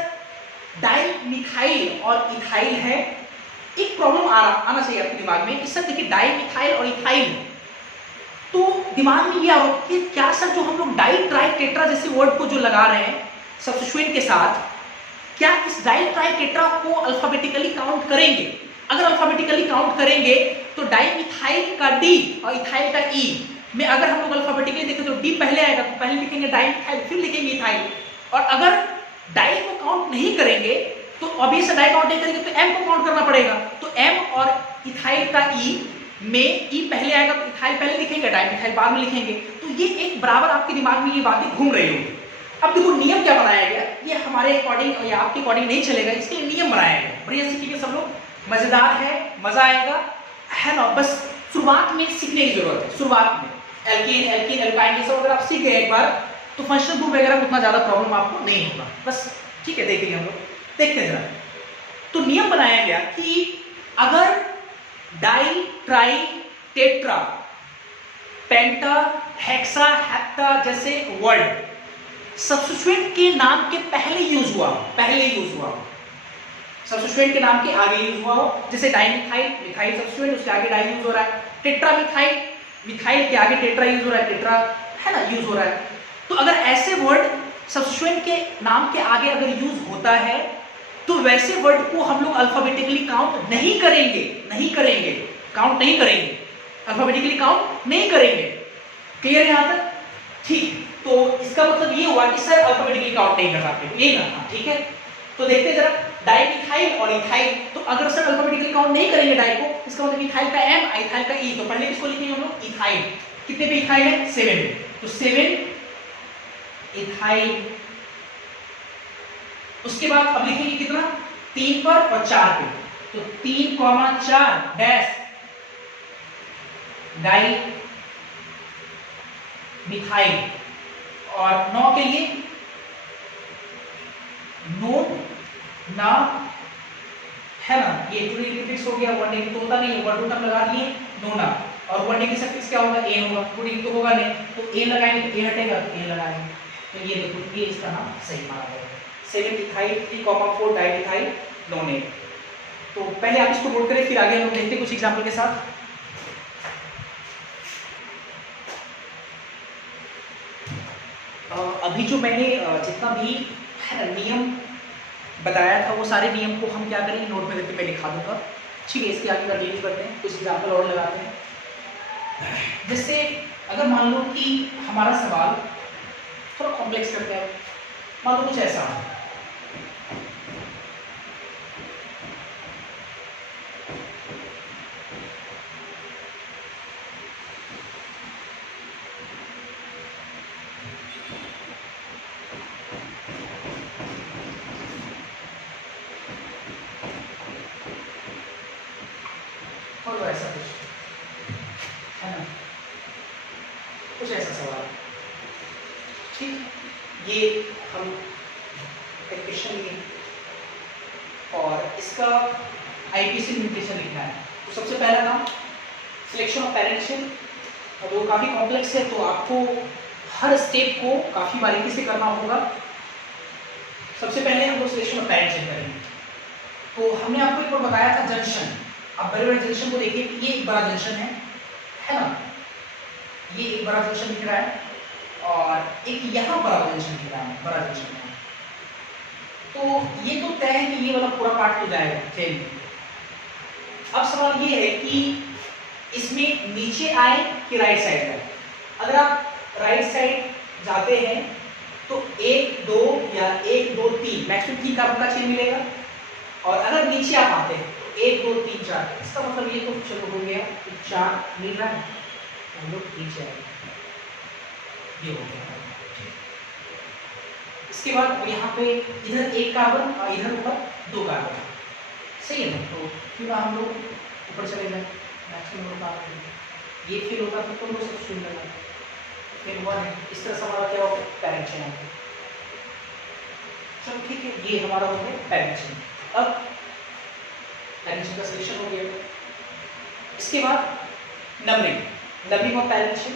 डाई मिथाइल और इथाइल है, एक प्रॉब्लम आना चाहिए आपके दिमाग में कि सर देखिए डाई मिथाइल और इथाइल, तो दिमाग में ये आओ कि क्या सर जो हम लोग डाई ट्राई टेट्रा जैसे वर्ड को जो लगा रहे हैं सब्स्टिट्यूएंट के साथ, क्या इस डाई ट्राई टेट्रा को अल्फाबेटिकली काउंट करेंगे? अगर अल्फाबेटिकली काउंट करेंगे तो डाई मिथाइल का डी और इथाइल का ई में अगर हम लोग अल्फाबेटिकली देखें तो डी पहले आएगा, तो पहले लिखेंगे डाई मिथाइल फिर लिखेंगे इथाइल। और अगर डाई को काउंट नहीं करेंगे तो ऑब्वियस डाई काउंट नहीं करेंगे तो एम को काउंट करना पड़ेगा, तो एम और इथाइल का ई में ई पहले आएगा तो इथाइल पहले लिखेंगे, डाई मिथाइल बाद में लिखेंगे। तो ये एक बराबर आपके दिमाग में ये बातें घूम रही होगी। अब देखो नियम क्या बनाया गया, ये हमारे अकॉर्डिंग या आपके अकॉर्डिंग नहीं चलेगा, इसके लिए नियम बनाया गया, बढ़िया सीखेंगे सब लोग, मजेदार है, मजा आएगा, है ना। बस शुरुआत में सीखने की जरूरत है, शुरुआत में एल्कीन एल्कीन एल्काइन ये सब अगर आप सीख गए एक बार तो फंक्शनल ग्रुप वगैरह में उतना ज्यादा प्रॉब्लम आपको नहीं होगा। बस ठीक है, देखेंगे हम लोग, देखते हैं जरा। तो नियम बनाया गया कि अगर डाई ट्राई टेट्रा पेंटा हेक्सा हेप्टा जैसे वर्ड सब्स्टिट्यूएंट के नाम के पहले यूज हुआ, सब्स्टिट्यूएंट के नाम के आगे यूज हुआ हो, जैसे डाई मिथाइल मिथाइल सब्स्टिट्यूएंट उसके आगे डाई यूज हो रहा है, टेट्रा मिथाइल मिथाइल के आगे टेट्रा यूज हो रहा है, टेट्रा है ना यूज हो रहा है। तो अगर ऐसे वर्ड सब्स्टिट्यूएंट के नाम के आगे अगर यूज होता है तो वैसे वर्ड को हम लोग अल्फाबेटिकली काउंट नहीं करेंगे, काउंट नहीं करेंगे, अल्फाबेटिकली काउंट नहीं करेंगे। क्लियर है यहां तक? ठीक, तो इसका मतलब ये हुआ कि सर अल्फाबेटिकली काउंट नहीं कर सकते, ये ना, ठीक है। तो देखते हैं जरा डाइमिथाइल और इथाइल, तो अगर सर अल्फाबेटिकली काउंट नहीं करेंगे डाई को, इसका मतलब इथाइल का एम, इथाइल का ई, तो पहले किसको लिखेंगे हम लोग? इथाइल। कितने पे इथाइल है? 7 पे, तो 7 इथाइल। उसके बाद अब लिखेंगे कितना? 3 पर और 4 पे, तो 3,4 डैश डाई मिथाइल। और 9 के लिए नो ना, है ना, ये प्रीफिक्स हो गया, वन नेगेटिव तो होता नहीं है, वन टू टर्म लगा दिए नोना, और वन नेगेटिव सफिक्स क्या होगा? ए होगा, टू नेगेटिव तो होगा नहीं, तो ए लगाएंगे तो ए हटेगा, तो ए लगाएंगे, तो ये देखो ये इसका नाम सही माना गया। 7 इथाइल 3,4 डाइमिथाइल नोनेट। तो पहले आप इसको नोट करें, फिर आगे हम लोग देखते हैं कुछ एग्जांपल के साथ। अभी जो मैंने जितना भी नियम बताया था वो सारे नियम को हम क्या करेंगे? नोट में करके मैं लिखा दूंगा, ठीक है। इसके आगे कंटिन्यू करते हैं, कुछ एग्जांपल और लगाते हैं। जैसे अगर मान लो कि हमारा सवाल थोड़ा कॉम्प्लेक्स करते हैं, मान लो कुछ ऐसा है, और ऐसा कुछ है ना, कुछ ऐसा सवाल, ठीक। ये हम एक क्वेश्चन लिए और इसका आईपीसी न्यूट्रिशन लिखना है। तो सबसे पहला काम सिलेक्शन ऑफ पेरेंट्स, और वो काफ़ी कॉम्प्लेक्स है, तो आपको हर स्टेप को काफ़ी बारीकी से करना होगा। सबसे पहले हम लोग सिलेक्शन ऑफ पेरेंट्स करेंगे। तो हमने आपको एक बार बताया था जंक्शन, आप बड़े बड़े जंक्शन को देखिए, ये एक बड़ा जंक्शन है ना, ये एक बड़ा जंक्शन दिख रहा है, और एक यहाँ बड़ा जंक्शन दिख रहा है, बड़ा जंक्शन है। तो ये तो तय है कि ये वाला पूरा पार्ट हो जाएगा ट्रेन। अब सवाल ये है कि इसमें नीचे आए कि राइट साइड आए। अगर आप राइट साइड जाते हैं तो 1 2 या 1 2 3 मैक्सिमम 3 कार्बन का चेन मिलेगा, और अगर नीचे आप आते हैं 1 2 3 4, इसका मतलब ये तो चलो हो गया 4 मिल रहा है, हम लोग नीचे आए, ये हो गया। इसके बाद यहाँ पे इधर 1 कार्बन और इधर ऊपर 2 कार्बन, सही है ना। तो क्यों ना हम लोग ऊपर चले जाए, मैक्सिमम कार्बन ये फिर होता तो तुम लोग सब सुन लेना, फिर 1 इस तरह से हमारा क्या होगा? Parent chain. चलो ठीक है, ये हमारा हो गया पेरेंट चेन। अब पेरेंट चेन का सिलेक्शन हो गया। इसके बाद नंबरिंग ऑफ पेरेंट चेन।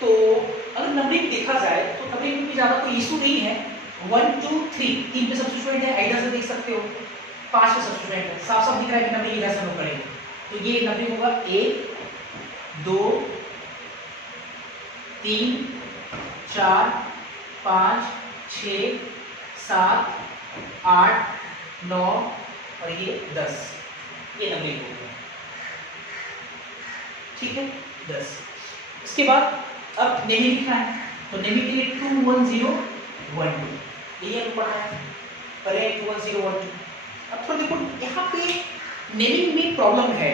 तो अगर नंबरिंग देखा जाए तो नंबरिंग में भी ज़्यादा कोई इशू नहीं है। 1 2 3 3 पे सब्स्टिट्यूएंट है, इधर से देख सकते हो 5 पे सब्स्टिट्यूएंट है, साफ साफ दिख रहा है कि नंबरिंग इधर से हम करेंगे। तो ये नंबरिंग होगा 1 2 3 4 5 6 7 8 9 और ये 10, ये नंबरिंग हो गया, ठीक है 10। इसके बाद अब नेमी लिखना है, तो नेमी के लिए 2 1 0 1 2, ये हमने पढ़ा है, पहले 2 1 0 1 2। अब थोड़ा देखो यहाँ पे नेमिंग में प्रॉब्लम है।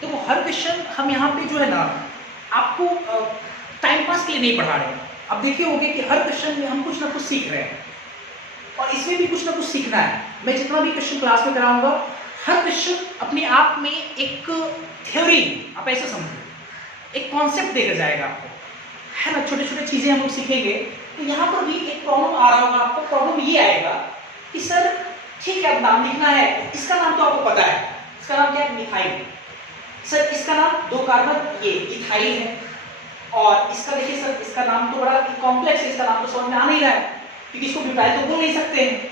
देखो हर क्वेश्चन हम यहाँ पे जो है ना आपको टाइम पास के लिए नहीं पढ़ा रहे हैं। अब देखिए होंगे कि हर क्वेश्चन में हम कुछ ना कुछ सीख रहे हैं, और इसमें भी कुछ ना कुछ सीखना है। मैं जितना भी क्वेश्चन क्लास में कराऊंगा, हर क्वेश्चन अपने आप में एक थ्योरी, आप ऐसा समझो, एक कॉन्सेप्ट देकर जाएगा आपको, है ना। छोटे छोटे चीजें हम लोग सीखेंगे। तो यहाँ पर भी एक प्रॉब्लम आ रहा होगा आपको। प्रॉब्लम ये आएगा कि सर ठीक है अब नाम लिखना है, इसका नाम तो आपको पता है, इसका नाम क्या है? मिथाइल। सर इसका नाम 2 कार्बन ये इथाइल है, और इसका देखिए सर इसका नाम तो बड़ा कॉम्प्लेक्स है, इसका नाम तो समझ में आ नहीं रहा है, क्योंकि इसको ब्यूटाइल तो बोल नहीं सकते हैं,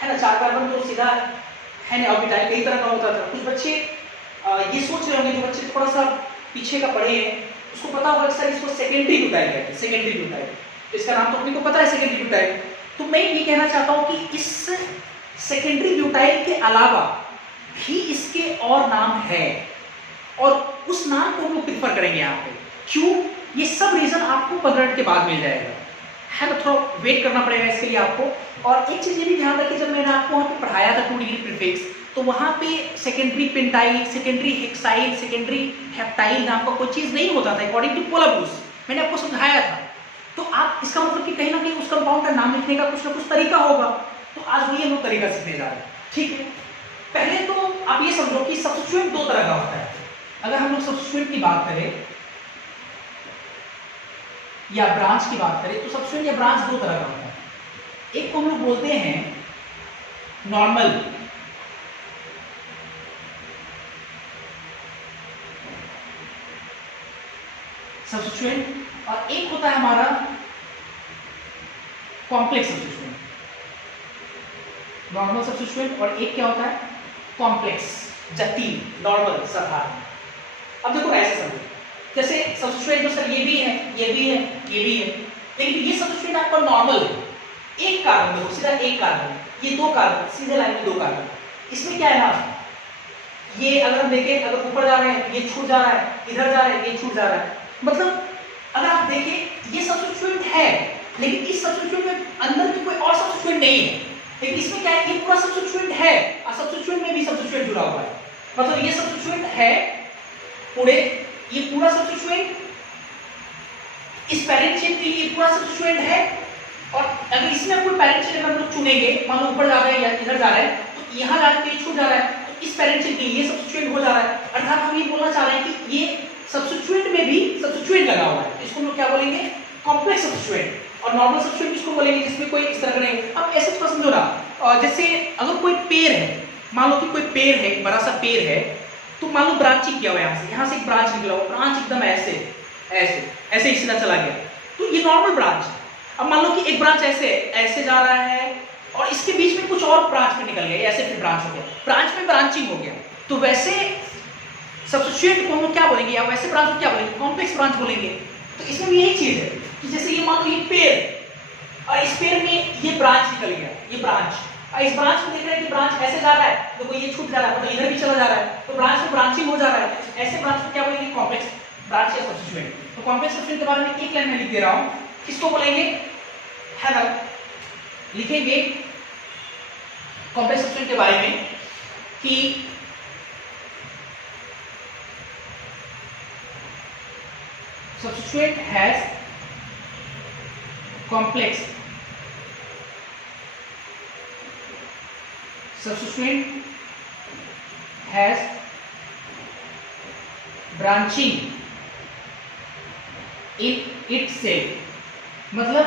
है ना। 4 कार्बन तो सीधा है ना, और ब्यूटाइल कई तरह का होता था। कुछ बच्चे ये सोच रहे होंगे, जो बच्चे थोड़ा सा पीछे का पढ़े हैं उसको पता होगा सर इसको सेकेंडरी ब्यूटाइल कहते हैं, सेकेंडरी ब्यूटाइल। इसका नाम तो अपने को पता है सेकेंडरी ब्यूटाइल। तो मैं ये कहना चाहता हूं कि इस सेकेंडरी ब्यूटाइल के अलावा भी इसके और नाम है और उस नाम को हम लोग प्रिफर करेंगे यहाँ पे। क्यों? ये सब रीजन आपको 15 मिनट के बाद मिल जाएगा, है ना। थोड़ा वेट करना पड़ेगा इसके लिए आपको। और एक चीज ये भी ध्यान रखिए, जब मैंने आपको वहाँ पे पढ़ाया था 2 डिग्री प्रीफिक्स, तो वहाँ पे secondary pentyl, secondary hexyl, secondary heptyl नाम का कोई चीज नहीं होता था अकॉर्डिंग टू पोलाबुस, मैंने आपको समझाया था। तो आप इसका मतलब कि कहीं ना कहीं उस कंपाउंड का नाम लिखने का कुछ ना कुछ तरीका होगा। तो आज वही हम लोग तरीका सीखने जा रहे हैं, ठीक है। पहले तो आप ये समझो कि सब्स्टिट्यूएंट 2 तरह का होता है। अगर हम लोग सब्स्टिट्यूएंट की बात करें या ब्रांच की बात करें, तो सब्स्टिट्यूएंट या ब्रांच 2 तरह का होता है। एक को हम लोग बोलते हैं नॉर्मल, सब्स्टिट्यूएंट, और एक होता है हमारा कॉम्प्लेक्स सब्स्टिट्यूएंट। नॉर्मल सब्स्टिट्यूएंट और एक क्या होता है कॉम्प्लेक्स, जटिल। नॉर्मल साधारण। अब देखो ऐसे समझो, जैसे सब्स्टिट्यूएंट जो सर ये भी है, ये भी है, ये भी है, लेकिन ये सब्स्टिट्यूएंट आपका नॉर्मल है। एक कार्बन देखो, सीधा एक कार्बन, ये 2 कार्बन, सीधे लाइन में 2 कार्बन। इसमें क्या है ना, ये अगर हम देखें, अगर ऊपर जा रहे हैं ये छूट जा रहा है, इधर जा रहे हैं ये छूट जा रहा है। मतलब अगर आप देखें ये सब्स्टिट्यूएंट है, लेकिन इस सब्स्टिट्यूएंट में अंदर में कोई और सब्स्टिट्यूएंट नहीं है। लेकिन इसमें क्या है, ये पूरा सब्स्टिट्यूएंट है और सब्स्टिट्यूएंट में भी सब्स्टिट्यूएंट जुड़ा हुआ है। मतलब ये सब्स्टिट्यूएंट है पूरे, ये पूरा सब्स्टिट्यूएंट, इस पैरेंट चेन के लिए पूरा सब्स्टिट्यूएंट है। और अगर इसमें कोई पैरेंट चेन हम लोग चुनेंगे, मान लो ऊपर जा रहे हैं या इधर जा रहे हैं, तो यहाँ जाके छूट जा रहा है, तो इस पैरेंट चेन के लिए ये सब्स्टिट्यूएंट हो जा रहा है। अर्थात हम ये बोलना चाह रहे हैं कि ये सब्स्टिट्यूएंट में भी सब्स्टिट्यूएंट लगा हुआ है। इसको हम लोग क्या बोलेंगे, कॉम्प्लेक्स सब्स्टिट्यूएंट। और नॉर्मल सब्स्टिट्यूएंट किसको बोलेंगे, जिसमें कोई इस तरह का नहीं। अब ऐसे थोड़ा समझो ना, जैसे अगर कोई पेड़ है, मान लो कि कोई पेड़ है, बड़ा सा पेड़ है, तो मान लो ब्रांचिंग किया हुआ है, यहाँ से एक ब्रांच निकला हुआ, ब्रांच एकदम ऐसे ऐसे ऐसे ही सीधा चला गया, तो ये नॉर्मल ब्रांच है। अब मान लो कि एक ब्रांच ऐसे ऐसे जा रहा है और इसके बीच में कुछ और ब्रांच में निकल गया, ऐसे फिर ब्रांच हो गया, ब्रांच में ब्रांचिंग हो गया। तो वैसे सब्स्टिट्यूएंट को हम लोग क्या बोलेंगे, या वैसे ब्रांच को क्या बोलेंगे, कॉम्प्लेक्स ब्रांच बोलेंगे। तो इसमें भी यही चीज है कि जैसे ये मान लो ये पेड़, और इस पेड़ में ये ब्रांच निकल गया, ये ब्रांच, और इस ब्रांच में देख रहे हैं कि ब्रांच ऐसे जा रहा है, देखो ये छूट जा रहा है, मतलब इधर भी चला जा रहा है, तो ब्रांच में ब्रांचिंग हो जा रहा है। ऐसे ब्रांच को क्या बोलेंगे, कॉम्प्लेक्स ब्रांच या सब्स्टिट्यूएंट। तो कॉम्प्लेक्स सब्स्टिट्यूएंट के बारे में एक लाइन में लिख दे रहा हूं, किसको बोलेंगे, है ना, लिखेंगे कॉम्प्लेक्स सब्स्टिट्यूएंट के बारे में कि substituent has complex, substituent has branching in itself। मतलब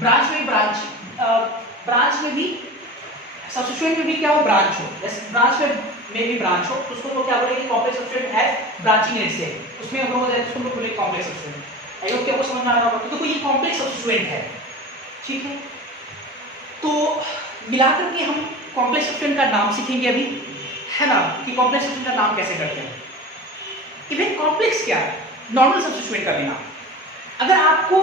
ब्रांच में ब्रांच में भी सब्स्टिट्यूएंट में भी क्या हो, ब्रांच हो, जैसे ब्रांच में भी ब्रांच हो, तो उसको तो क्या बोलेंगे, complex substituent has branching in itself. उसमें हम लोग उसको बोलेंगे कॉम्प्लेक्स सब्स्टिट्यूएंट। आई होप कि आपको समझ में आ रहा होगा। तो देखो ये कॉम्प्लेक्स सब्स्टिट्यूएंट है, ठीक है। तो मिलाकर के हम कॉम्प्लेक्स सब्स्टिट्यूएंट का नाम सीखेंगे अभी, है ना, कि कॉम्प्लेक्स सब्स्टिट्यूएंट का नाम कैसे करते हैं। इवन कॉम्प्लेक्स क्या है, नॉर्मल सब्स्टिट्यूएंट का भी नाम। अगर आपको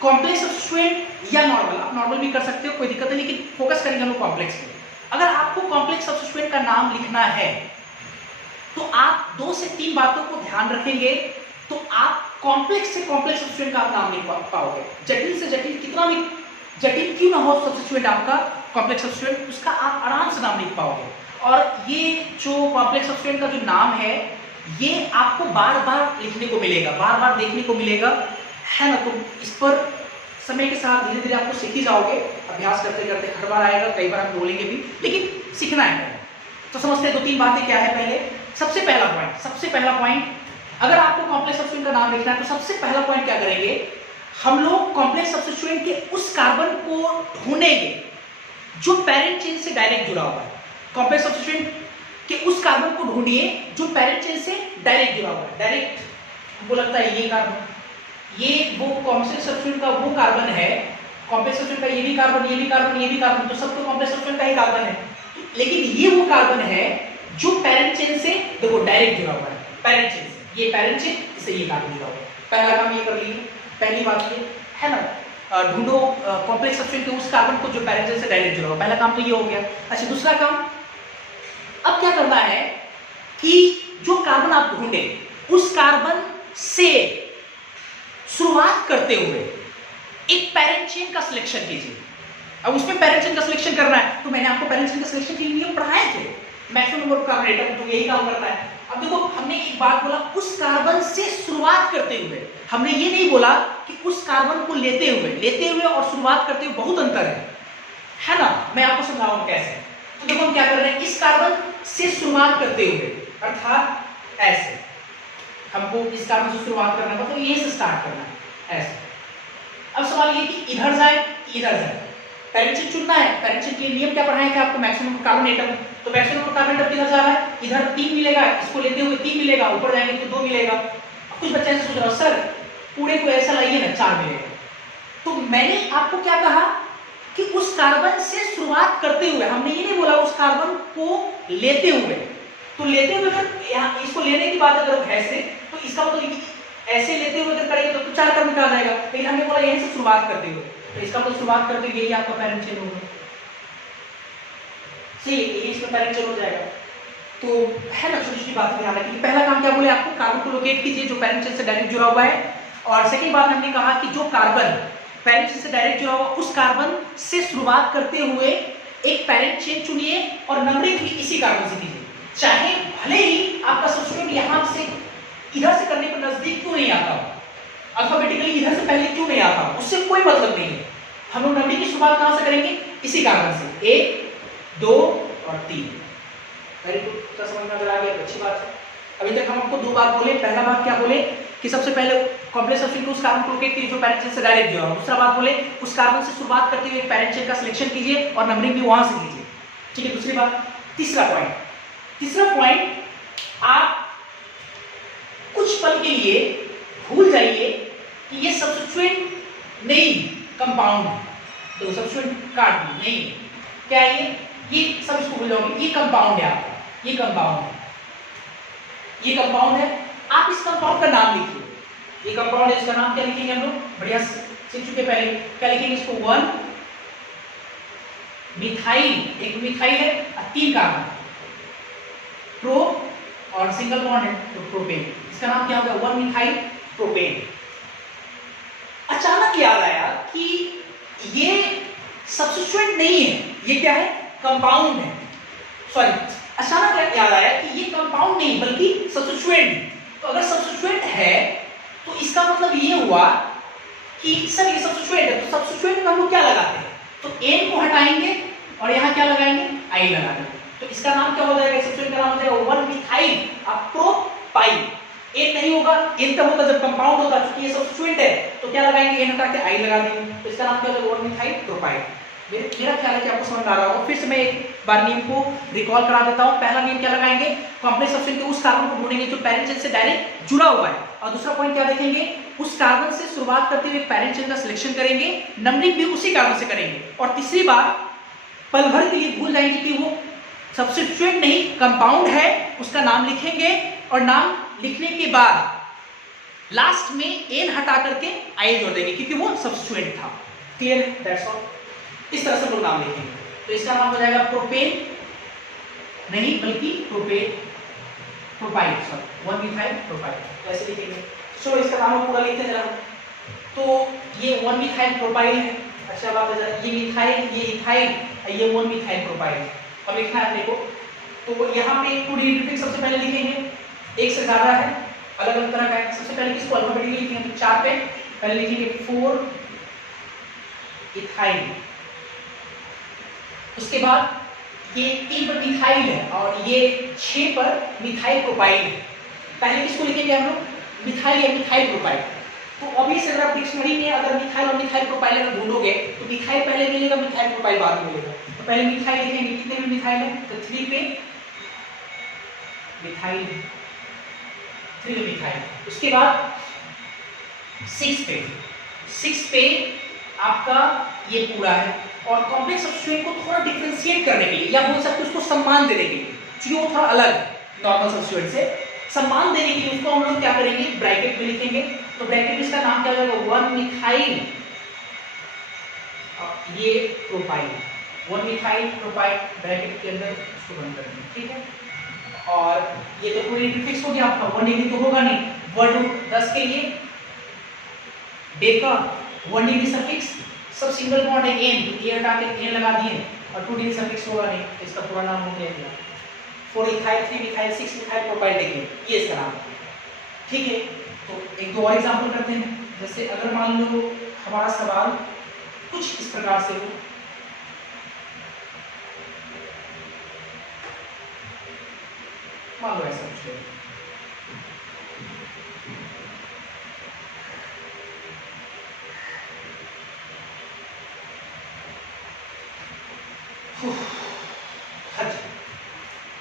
कॉम्प्लेक्स सब्स्टिट्यूएंट या नॉर्मल, आप नॉर्मल भी कर सकते हो, कोई दिक्कत नहीं, लेकिन फोकस करेंगे हम लोग कॉम्प्लेक्स पे। अगर आपको कॉम्प्लेक्स सब्स्टिट्यूएंट का नाम लिखना है तो आप 2 से 3 बातों को ध्यान रखेंगे, तो आप कॉम्प्लेक्स से कॉम्प्लेक्स सब्स्टिट्यूएंट का आप नाम लिख पाओगे। जटिल से जटिल, कितना भी जटिल क्यों ना हो सब्स्टिट्यूएंट आपका कॉम्प्लेक्स सब्स्टिट्यूएंट, उसका आप आराम से नाम लिख पाओगे। और ये जो कॉम्प्लेक्स सब्स्टिट्यूएंट का जो नाम है, ये आपको बार बार लिखने को मिलेगा, बार बार देखने को मिलेगा, है ना। तो इस पर समय के साथ धीरे धीरे आपको सीख ही जाओगे, अभ्यास करते करते हर बार आएगा, कई बार हम बोलेंगे भी, लेकिन सीखना है। तो समझते हैं 2-3 बातें क्या है। पहले सबसे पहला पॉइंट, अगर आपको कॉम्प्लेक्स सब्स्टिट्यूएंट का नाम लिखना है तो सबसे पहला पॉइंट क्या करेंगे, हम लोग कॉम्प्लेक्स सब्स्टिट्यूएंट के उस कार्बन को ढूंढेंगे जो पैरेंट चेन से डायरेक्ट जुड़ा हुआ है। कॉम्प्लेक्स सब्स्टिट्यूएंट के उस कार्बन को ढूंढिए जो पैरेंट चेन से डायरेक्ट जुड़ा हुआ है। डायरेक्ट हमको लगता है ये कार्बन, ये वो कॉम्प्लेक्स सब्स्टिट्यूएंट का वो कार्बन है, कॉम्प्लेक्स सब्स्टिट्यूएंट का ये भी कार्बन, ये भी कार्बन, ये भी कार्बन, तो सब तो कॉम्प्लेक्स सब्स्टिट्यूएंट का ही कार्बन है। लेकिन ये वो कार्बन है जो पैरेंट चेन से देखो डायरेक्ट जुड़ा हुआ है, पैरेंट चेन से। ये पैरेंट चेन, इसे ये कार्बन जुड़ा हुआ है। पहला काम ये कर लिए, पहली बात ये है ना, ढूंढो कॉम्प्लेक्स सब्स्टिट्यूएंट के उस कार्बन को जो पैरेंट चेन से डायरेक्ट जुड़ा हुआ। पहला काम तो ये हो गया। अच्छा, दूसरा काम अब क्या करना है कि जो कार्बन आप ढूंढे उस कार्बन से शुरुआत करते हुए एक पैरेंट चेन का सिलेक्शन कीजिए। अब उसमें पैरेंट चेन का सिलेक्शन करना है तो मैंने आपको पैरेंट चेन का सिलेक्शन के लिए नियम पढ़ाए थे, maximum number of carbon atom, तो यही काम करता है। अब देखो, हमने एक बात बोला उस कार्बन से शुरुआत करते हुए, हमने ये नहीं बोला कि उस कार्बन को लेते हुए और शुरुआत करते हुए बहुत अंतर है ना। मैं आपको समझाऊंगा कैसे। तो देखो हम क्या कर रहे हैं, इस कार्बन से शुरुआत करते हुए, अर्थात ऐसे हमको इस कार्बन से शुरुआत करना है, मतलब ये से स्टार्ट करना है ऐसे। अब सवाल ये कि इधर जाए कि इधर जाए, पैरेंट चेन चुनना है। पैरेंट चेन के नियम क्या पढ़ाए थे आपको, मैक्सिमम कार्बन एटम, तो मैक्सिमम कार्बन एटम किधर जा रहा है, इधर 3 मिलेगा, इसको लेते हुए 3 मिलेगा, ऊपर जाएंगे तो 2 मिलेगा। अब कुछ बच्चे ऐसे सोच रहे हो सर पूरे को ऐसा लाइए ना 4 मिलेगा। तो मैंने आपको क्या कहा कि उस कार्बन से शुरुआत करते हुए, हमने ये नहीं बोला उस कार्बन को लेते हुए। तो लेते हुए अगर यहाँ इसको लेने की बात अगर है से, तो इसका मतलब ऐसे लेते हुए अगर करेंगे तो 4 कार्बन का आ जाएगा, लेकिन हमने बोला यहीं से शुरुआत करते हुए, तो इसका मतलब शुरुआत करते हुए यही आपका पैरेंट चेन होगा। सही है, यही इसमें पैरेंट चेन हो जाएगा। तो है ना, छोटी छोटी बात ध्यान रखिए। पहला काम क्या बोले आपको, कार्बन को लोकेट कीजिए जो पैरेंट चेन से डायरेक्ट जुड़ा हुआ है। और सेकंड बात हमने कहा कि जो कार्बन पैरेंट चेन से डायरेक्ट जुड़ा हुआ उस कार्बन से शुरुआत करते हुए एक पैरेंट चेन चुनिए और नंबरिंग भी इसी कार्बन से कीजिए। चाहे भले ही आपका सब्स्टिट्यूएंट यहां से इधर से करने पर नजदीक क्यों नहीं आता, अल्फाबेटिकली इधर से पहले क्यों नहीं आता, उससे कोई मतलब नहीं है। हम लोग नंबरिंग की शुरुआत कहां से करेंगे, इसी कार्बन से, 1 2 और 3। वेरी गुड, तो समझ में अगर आ गया तो अच्छी बात है। अभी तक हम आपको 2 बात बोले। पहला बात क्या बोले कि सबसे पहले कॉम्प्लेक्स सब्स्टिट्यूएंट उस कार्बन को लोकेट कीजिए जो पैरेंट चेन से डायरेक्ट जुड़ा हो। दूसरा बात बोले उस कार्बन से शुरुआत करते हुए पैरेंट चेन का सिलेक्शन कीजिए और नंबरिंग भी वहां से कीजिए। ठीक है, दूसरी बात। तीसरा पॉइंट, आप कुछ पल के लिए भूल जाइए कि ये सब्स्टिट्यूएंट नहीं कंपाउंड है। तो सब्स्टिट्यूएंट काट दी नहीं, क्या है ये सब इसको भूल जाओगे, ये कंपाउंड है आपका, ये कंपाउंड है। आप इस कंपाउंड का नाम लिखिए, ये कंपाउंड है, इसका नाम क्या लिखेंगे हम लोग, बढ़िया सीख चुके पहले। क्या लिखेंगे इसको, 1 मिथाइल, एक मिथाइल है, 3 कार्बन, प्रो और सिंगल बॉन्ड है तो प्रोपेन, इसका नाम क्या होगा, 1 मिथाइल प्रोपेन। अचानक याद आया कि ये सब्स्टिट्यूएंट नहीं है, ये क्या है, कंपाउंड है। सॉरी, अचानक याद आया कि ये कंपाउंड नहीं बल्कि सब्स्टिट्यूएंट है। तो अगर सब्स्टिट्यूएंट है तो इसका मतलब ये हुआ कि सर ये सब्स्टिट्यूएंट है, तो सब्स्टिट्यूएंट में हम लोग क्या लगाते हैं, तो एन को हटाएंगे और यहाँ क्या लगाएंगे, आई लगा देंगे। तो इसका नाम क्या हो जाएगा, सब्स्टिट्यूएंट का नाम हो जाएगा 1 मिथाइल प्रोपाइल। एन नहीं होगा, एन तब होता जब कंपाउंड होता, क्योंकि ये सब्स्टिट्यूएंट है तो क्या लगाएंगे, एन हटा के आई लगा देंगे। तो इसका नाम क्या हो जाएगा, 1 मिथाइल प्रोपाइल। मेरा ख्याल है कि आपको समझ आ रहा होगा। फिर से मैं एक बार नियम को रिकॉल करा देता हूं। पहला नियम क्या लगाएंगे, कॉम्प्लेक्स सब्स्टिट्यूएंट के उस कार्बन को ढूंढेंगे जो पैरेंट चेन से डायरेक्ट जुड़ा हुआ है। और दूसरा पॉइंट क्या देखेंगे, उस कार्बन से शुरुआत करते हुए पैरेंट चेन का सिलेक्शन करेंगे, नंबरिंग भी उसी कार्बन से करेंगे। और तीसरी बात, पल भर के लिए भूल जाएंगे कि वो सब्स्टिट्यूएंट नहीं कंपाउंड है, उसका नाम लिखेंगे और नाम लिखने के बाद लास्ट में एन हटा करके आई जोड़ देंगे क्योंकि वो सब्स्टिट्यूएंट था। Clear, that's all. इस तरह से लोग नाम लिखेंगे। तो इसका नाम हो जाएगा प्रोपेन नहीं बल्कि प्रोपाइल, सॉरी 1 मिथाइल प्रोपाइल ऐसे लिखेंगे। सो इसका नाम पूरा लिखते जरा। तो ये 1 मिथाइल प्रोपाइल है। अच्छा बात है जरा, ये मिथाइल, ये इथाइल, ये 1 मिथाइल प्रोपाइल। अब लिखना है अपने को। तो यहाँ पे टू डी सबसे पहले लिखेंगे, एक से ज्यादा है, अलग अलग तरह का है। सबसे पहले किसको अल्फाबेटिकली लिखेंगे, तो 4 पे पहले लिखेंगे 4 इथाइल, उसके बाद ये 3 पर मिथाइल है और ये 6 पर मिथाइल प्रोपाइल है। पहले किसको लिखेंगे हम लोग, मिथाइल या मिथाइल प्रोपाइल। तो ऑब्वियस अगर आप डिक्शनरी में अगर मिथाइल और मिथाइल प्रोपाइल अगर ढूंढोगे तो मिथाइल पहले मिलेगा, मिथाइल प्रोपाइल बाद में मिलेगा। तो पहले मिथाइल लिखेंगे, कितने में मिथाइल है, तो 3 पे मिथाइल, 3 पे मिथाइल। उसके बाद 6 पे आपका ये पूरा है। और कॉम्प्लेक्स सब्स्टिट्यूएंट को थोड़ा डिफरेंशिएट करने के लिए या बोल सकते हैं उसको सम्मान देने के लिए, क्योंकि वो थोड़ा अलग है नॉर्मल सब्स्टिट्यूएंट से, सम्मान देने के लिए उसको हम लोग क्या करेंगे, ब्रैकेट में लिखेंगे। तो ब्रैकेट में इसका नाम क्या हो जाएगा, 1 मिथाइल, ये प्रोपाइल, 1 मिथाइल प्रोपाइल, ब्रैकेट के अंदर उसको बंद कर देंगे, ठीक है। और ये तो पूरी प्रीफिक्स हो गया आपका, 1 डिग्री तो होगा नहीं, 10 के लिए डेका 1 डिग्री सफिक्स, सब सिंगल बॉन्ड है एन, ये हटा के एन लगा दिए, और 2 डिग्री सफिक्स होगा नहीं, इसका पूरा नाम हो गया 4 इथाइल 3 मिथाइल 6 मिथाइल प्रोपाइल देखिए, ये इसका नाम है, ठीक है। तो एक दो और एग्जांपल करते हैं। जैसे अगर मान लो हमारा सवाल कुछ इस प्रकार से हो, मान लो ऐसा कुछ है,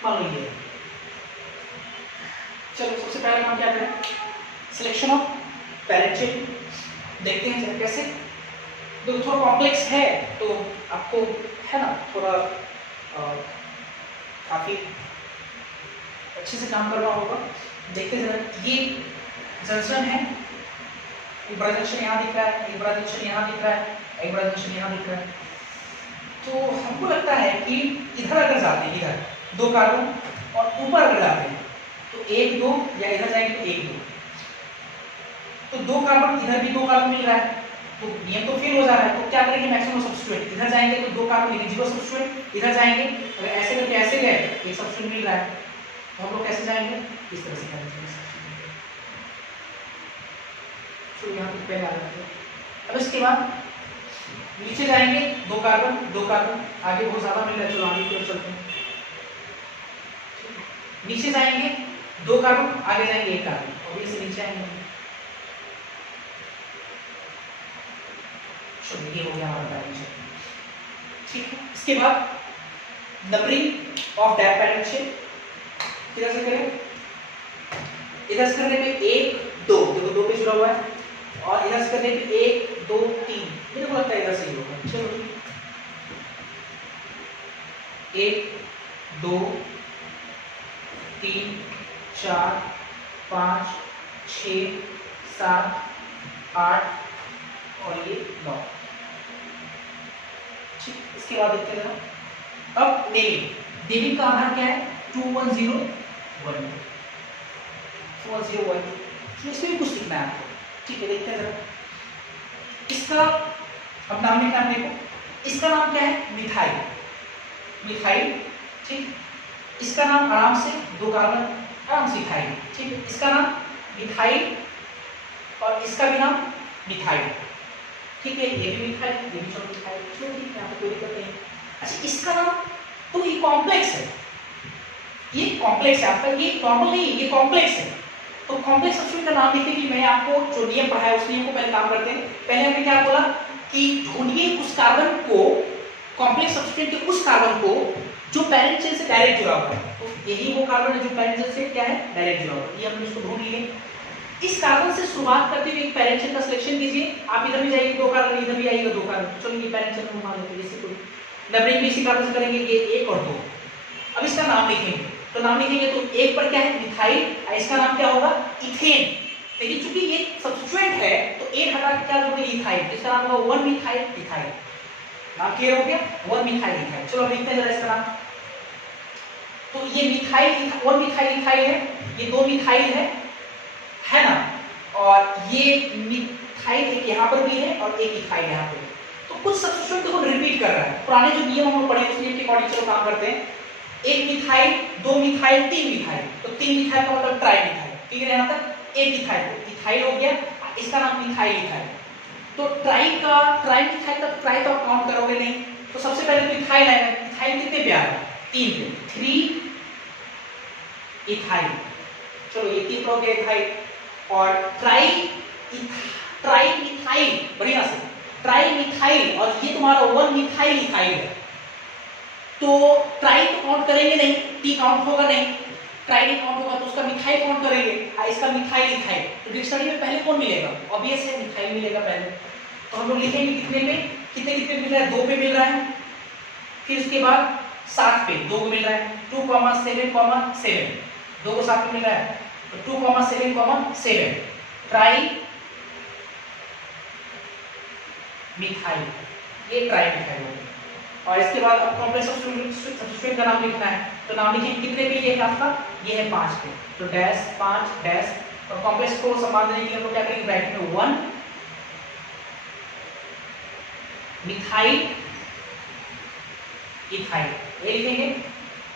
मान लो ये, चलो सबसे पहले हम क्या करें, सिलेक्शन ऑफ पेरेंट चेन देखते हैं जरा कैसे। तो थोड़ा कॉम्प्लेक्स है तो आपको है ना थोड़ा काफी अच्छे से काम करना होगा। देखते हैं जरा, ये जंक्शन है, एक बड़ा जंक्शन यहाँ दिख रहा है, एक बड़ा जंक्शन यहाँ दिख रहा है, एक बड़ा जंक्शन यहाँ दिख रहा है। तो हमको लगता है कि इधर अगर जाते हैं, इधर 2 कार्बन और ऊपर अगर जाते हैं तो 1 2, या इधर जाएंगे तो 1 2, तो 2 कार्बन इधर भी 2 कार्बन मिल रहा है, तो नियम तो फेल हो जा रहा है। तो क्या करेंगे, मैक्सिमम सब्स्टिट्यूएंट, इधर जाएंगे तो 2 कार्बन लेंगे 0 सब्स्टिट्यूएंट, इधर जाएंगे अगर ऐसे करके ऐसे गए एक सब्स्टिट्यूएंट मिल रहा है, तो हम लोग कैसे जाएंगे, इस तरह से करेंगे। तो यहाँ पे पहले आ जाते हैं। अब इसके बाद नीचे जाएंगे 2 कार्बन 2 कार्बन, आगे बहुत ज्यादा मिल रहा है, चलो आगे की ओर चलते हैं। नीचे जाएंगे 2 कार्बन, आगे जाएंगे 1 कार्बन, और ये से नीचे आएंगे, चलो ये हो गया हमारा पैरेंट चेन, ठीक है। इसके बाद numbering of that parent chain किधर से करें, इधर से करने पे 1 2, देखो 2 पे जुड़ा हुआ है, और इधर से करने पे 1 2 3, मेरे को लगता है इधर से ही होगा, चलो 1 2 3 4 5 6 7 8 और ये 9, ठीक। इसके बाद देखते हैं अब नेमिंग का आधार क्या है, 2101 2101, तो इसमें भी कुछ लिखना है आपको, ठीक है। देखते हैं जरा इसका, अब नाम लिखना है देखो, इसका नाम क्या है, मिथाइल, मिथाइल, ठीक। इसका नाम आराम से 2 कार्बन आराम से मिथाइल, ठीक है। इसका नाम मिथाइल और इसका भी नाम मिथाइल, ठीक है। ये भी मिथाइल, ये भी चलो मिथाइल, चलो ठीक है, यहाँ पे कोई दिक्कत नहीं। अच्छा इसका नाम, तो ये कॉम्प्लेक्स है, ये कॉम्प्लेक्स है आपका, ये नॉर्मल नहीं, ये कॉम्प्लेक्स है। तो कॉम्प्लेक्स सब्स्टिट्यूएंट का नाम लिखने के लिए मैंने आपको जो नियम पढ़ाया उस नियम को पहले काम करते हैं। पहले हमने क्या बोला कि ढूंढिए उस कार्बन को, कॉम्प्लेक्स सब्स्टिट्यूएंट के उस कार्बन को जो पैरेंट चेन से डायरेक्ट जुड़ा हुआ है। तो यही वो कार्बन है जो पैरेंट चेन से क्या है, डायरेक्ट जुड़ा हुआ है, ये हमने उसको ढूंढ लिए। इस कार्बन से शुरुआत करते हुए एक पैरेंट चेन का सिलेक्शन कीजिए, आप इधर भी जाइए 2 कार्बन, इधर भी आइएगा 2 कार्बन, चलो ये पैरेंट चेन को मान लेते हैं, जैसे कोई नंबरिंग भी इसी कार्बन से करेंगे, ये 1 और 2। अब इसका नाम लिखेंगे, तो नाम लिखेंगे तो 1 पर क्या है, मिथाइल, इसका नाम क्या होगा, इथेन। लेकिन चूंकि ये सब्स्टिट्यूएंट है तो 1 हटा के क्या जोड़ेंगे, इथाइल, इसका नाम होगा 1 मिथाइल इथाइल। नाम क्लियर हो गया, 1 मिथाइल इथाइल। चलो अब लिखते हैं जरा इसका नाम। तो ये मिथाइल 1 मिथाइल इथाइल है, ये 2 मिथाइल है ना, और ये मिथाइल एक यहाँ पर भी है और एक इथाइल यहाँ पर। तो कुछ सब्स्टिट्यूएंट देखो रिपीट कर रहा है, पुराने जो नियम हम पढ़े उस नियम के अकॉर्डिंग चलो काम करते हैं। 1 मिथाइल 2 मिथाइल 3 मिथाइल, तो 3 मिथाइल का मतलब ट्राई मिथाइल, ठीक है। यहाँ तक 1 इथाइल, इथाइल हो गया, इसका नाम मिथाइल इथाइल। तो ट्राई मिथाइल तक ट्राई तो आप काउंट करोगे नहीं, तो सबसे पहले तो इथाइल आएगा। इथाइल कितने पे आ रहा है, 3 पे, 3 इथाइल, चलो ये 3 हो गया इथाइल। और ट्राई मिथाइल, बढ़िया से ट्राई मिथाइल, और ये तुम्हारा 1 मिथाइल इथाइल है। तो ट्राई तो काउंट करेंगे नहीं, टी काउंट होगा नहीं, ट्राई नहीं काउंट होगा तो उसका मिथाइल काउंट करेंगे, इसका मिथाइल इथाइल। तो डिक्शनरी में पहले कौन मिलेगा, ऑब्वियस है मिथाइल मिलेगा पहले। तो हम लोग लिखेंगे कितने पे, कितने मिल रहा है, 2 पे मिल रहा है, फिर उसके बाद 7 पे 2 को मिल रहा है, 2, 7, 7, 2 को 7 पे मिल रहा है, तो 2,7,7 ट्राई मिथाइल, ये ट्राई मिथाइल हो गया। और इसके बाद अब कॉम्प्लेक्स सब्स्टिट्यूएंट का नाम लिखना है, तो नाम लिखिए कितने पे ये है आपका, ये है 5 पे, तो डैश 5 डैश, और कॉम्प्लेक्स को संभाल देने के लिए तो क्या करेंगे, ब्रैकेट में 1 मिथाइल इथाइल, ये लिखेंगे।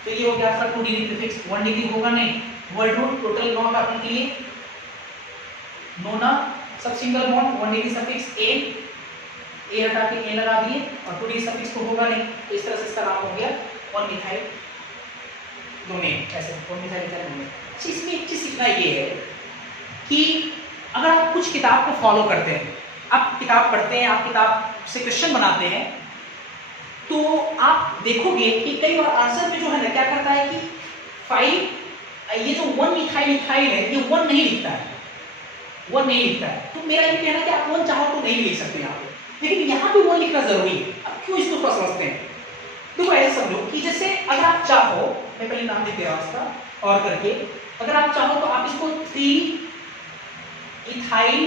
तो ये हो गया आपका 2 डिग्री प्रीफिक्स, 1 डिग्री होगा नहीं, वर्ड रूट टोटल नॉट अपन के लिए नोना सब सिंगल बॉन्ड 1 डिग्री सफिक्स ए हटा के ए लगा दिए, और 2 डिग्री सफिक्स तो होगा नहीं, तो इस तरह से इसका नाम हो गया 1 मिथाइल डोमेन, ऐसे 1 मिथाइल डोमेन। इसमें एक चीज सीखना ये है कि अगर आप कुछ किताब को फॉलो करते हैं, आप किताब पढ़ते हैं, आप किताब से क्वेश्चन बनाते हैं, तो आप देखोगे कि कई बार आंसर में जो है ना क्या करता है कि 5 ये जो 1 मिथाइल इथाइल है ये 1 नहीं लिखता है, 1 नहीं लिखता है। तो मेरा ये कहना है कि आप 1 चाहो तो नहीं लिख सकते यहाँ पे, लेकिन यहाँ पे 1 लिखना जरूरी है। अब क्यों इसको थोड़ा समझते हैं, देखो ऐसे समझो कि जैसे अगर आप चाहो, मैं पहले नाम लिख दे रहा हूँ इसका और करके, अगर आप चाहो तो आप इसको 3 इथाइल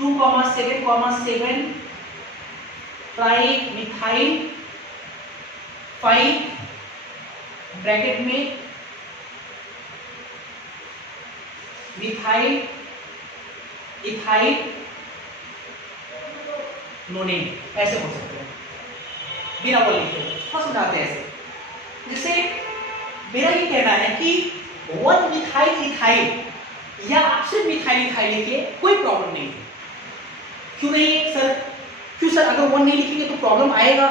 2,7,7 ट्राई मिथाइल 5 ब्रैकेट में मिथाइल इथाइल नोनेन, ऐसे बोल सकते हैं बिना बोल लिखे, थोड़ा समझाते हैं ऐसे। जैसे मेरा ये कहना है कि 1 मिथाइल इथाइल या आप सिर्फ मिथाइल इथाइल लिखिए, कोई प्रॉब्लम नहीं है। क्यों नहीं सर, क्यों सर, अगर 1 नहीं लिखेंगे तो प्रॉब्लम आएगा।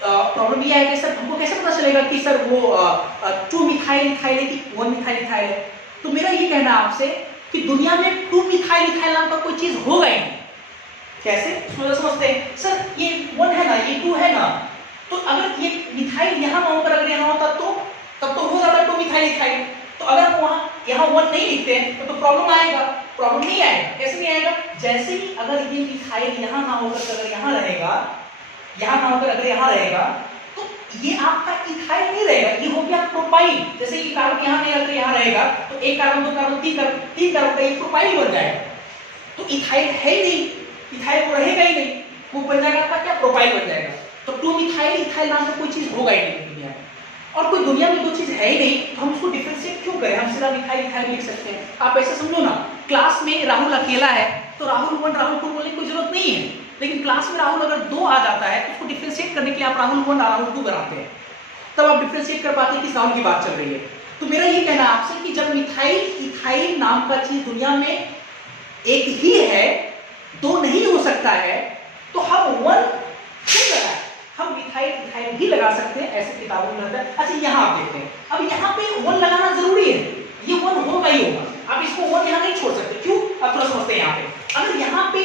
प्रॉब्लम ये आएगा सर, हमको कैसे पता चलेगा कि सर वो 2 मिथाइल इथाइल है कि 1 मिथाइल इथाइल है। तो मेरा ये कहना है आपसे कि दुनिया में 2 मिथाइल इथाइल नाम का कोई चीज होगा ही नहीं। कैसे समझते हैं सर, ये 1 है ना, ये 2 है ना, तो अगर ये मिथाइल यहाँ ना होकर अगर यहाँ होता तो तब तो हो जाता 2 मिथाइल इथाइल। तो अगर हम वहाँ यहाँ 1 नहीं लिखते हैं तो प्रॉब्लम आएगा, प्रॉब्लम नहीं आएगा। कैसे नहीं आएगा, जैसे ही अगर ये मिथाइल यहाँ ना होकर अगर यहाँ रहेगा, यहाँ ना होकर अगर यहाँ रहेगा, तो ये आपका इथाइल नहीं रहेगा, ये हो गया प्रोपाइल। जैसे ये कार्बन यहाँ नहीं अगर यहाँ रहेगा तो 1 कार्बन 2 कार्बन 3 कार्बन का एक प्रोपाइल बन जाएगा। तो इथाइल है ही नहीं, इथाइल वो रहेगा ही नहीं, वो बन जाएगा आपका क्या, प्रोपाइल बन जाएगा। तो 2 मिथाइल इथाइल नाम का कोई चीज होगा ही नहीं दुनिया में, और कोई दुनिया में 2 चीज है ही नहीं, तो हम उसको डिफरेंशिएट क्यों करें, हम सीधा मिथाइल इथाइल लिख सकते हैं। आप ऐसे समझो ना, क्लास में राहुल अकेला है तो राहुल 1 राहुल 2 बोलने की कोई जरूरत नहीं है, लेकिन क्लास में राहुल अगर 2 आ जाता है तो उसको डिफरेंशिएट करने के लिए आप राहुल 1 राहुल 2 कराते हैं, तब आप डिफरेंशिएट कर पाते हैं कि राहुल की बात चल रही है। तो मेरा ये कहना है आपसे कि जब मिथाइल इथाइल नाम का चीज दुनिया में एक ही है, 2 नहीं हो सकता है, तो हम 1 क्यों लगाएं, हम मिथाइल इथाइल भी लगा सकते हैं, ऐसे किताबों में रहता है। अच्छा यहाँ आप देखते हैं, अब यहाँ पे 1 लगाना जरूरी है, ये 1 होगा ही होगा, आप इसको 1 यहाँ नहीं छोड़ सकते। क्यों, अब थोड़ा समझते हैं। यहाँ पे अगर यहाँ पे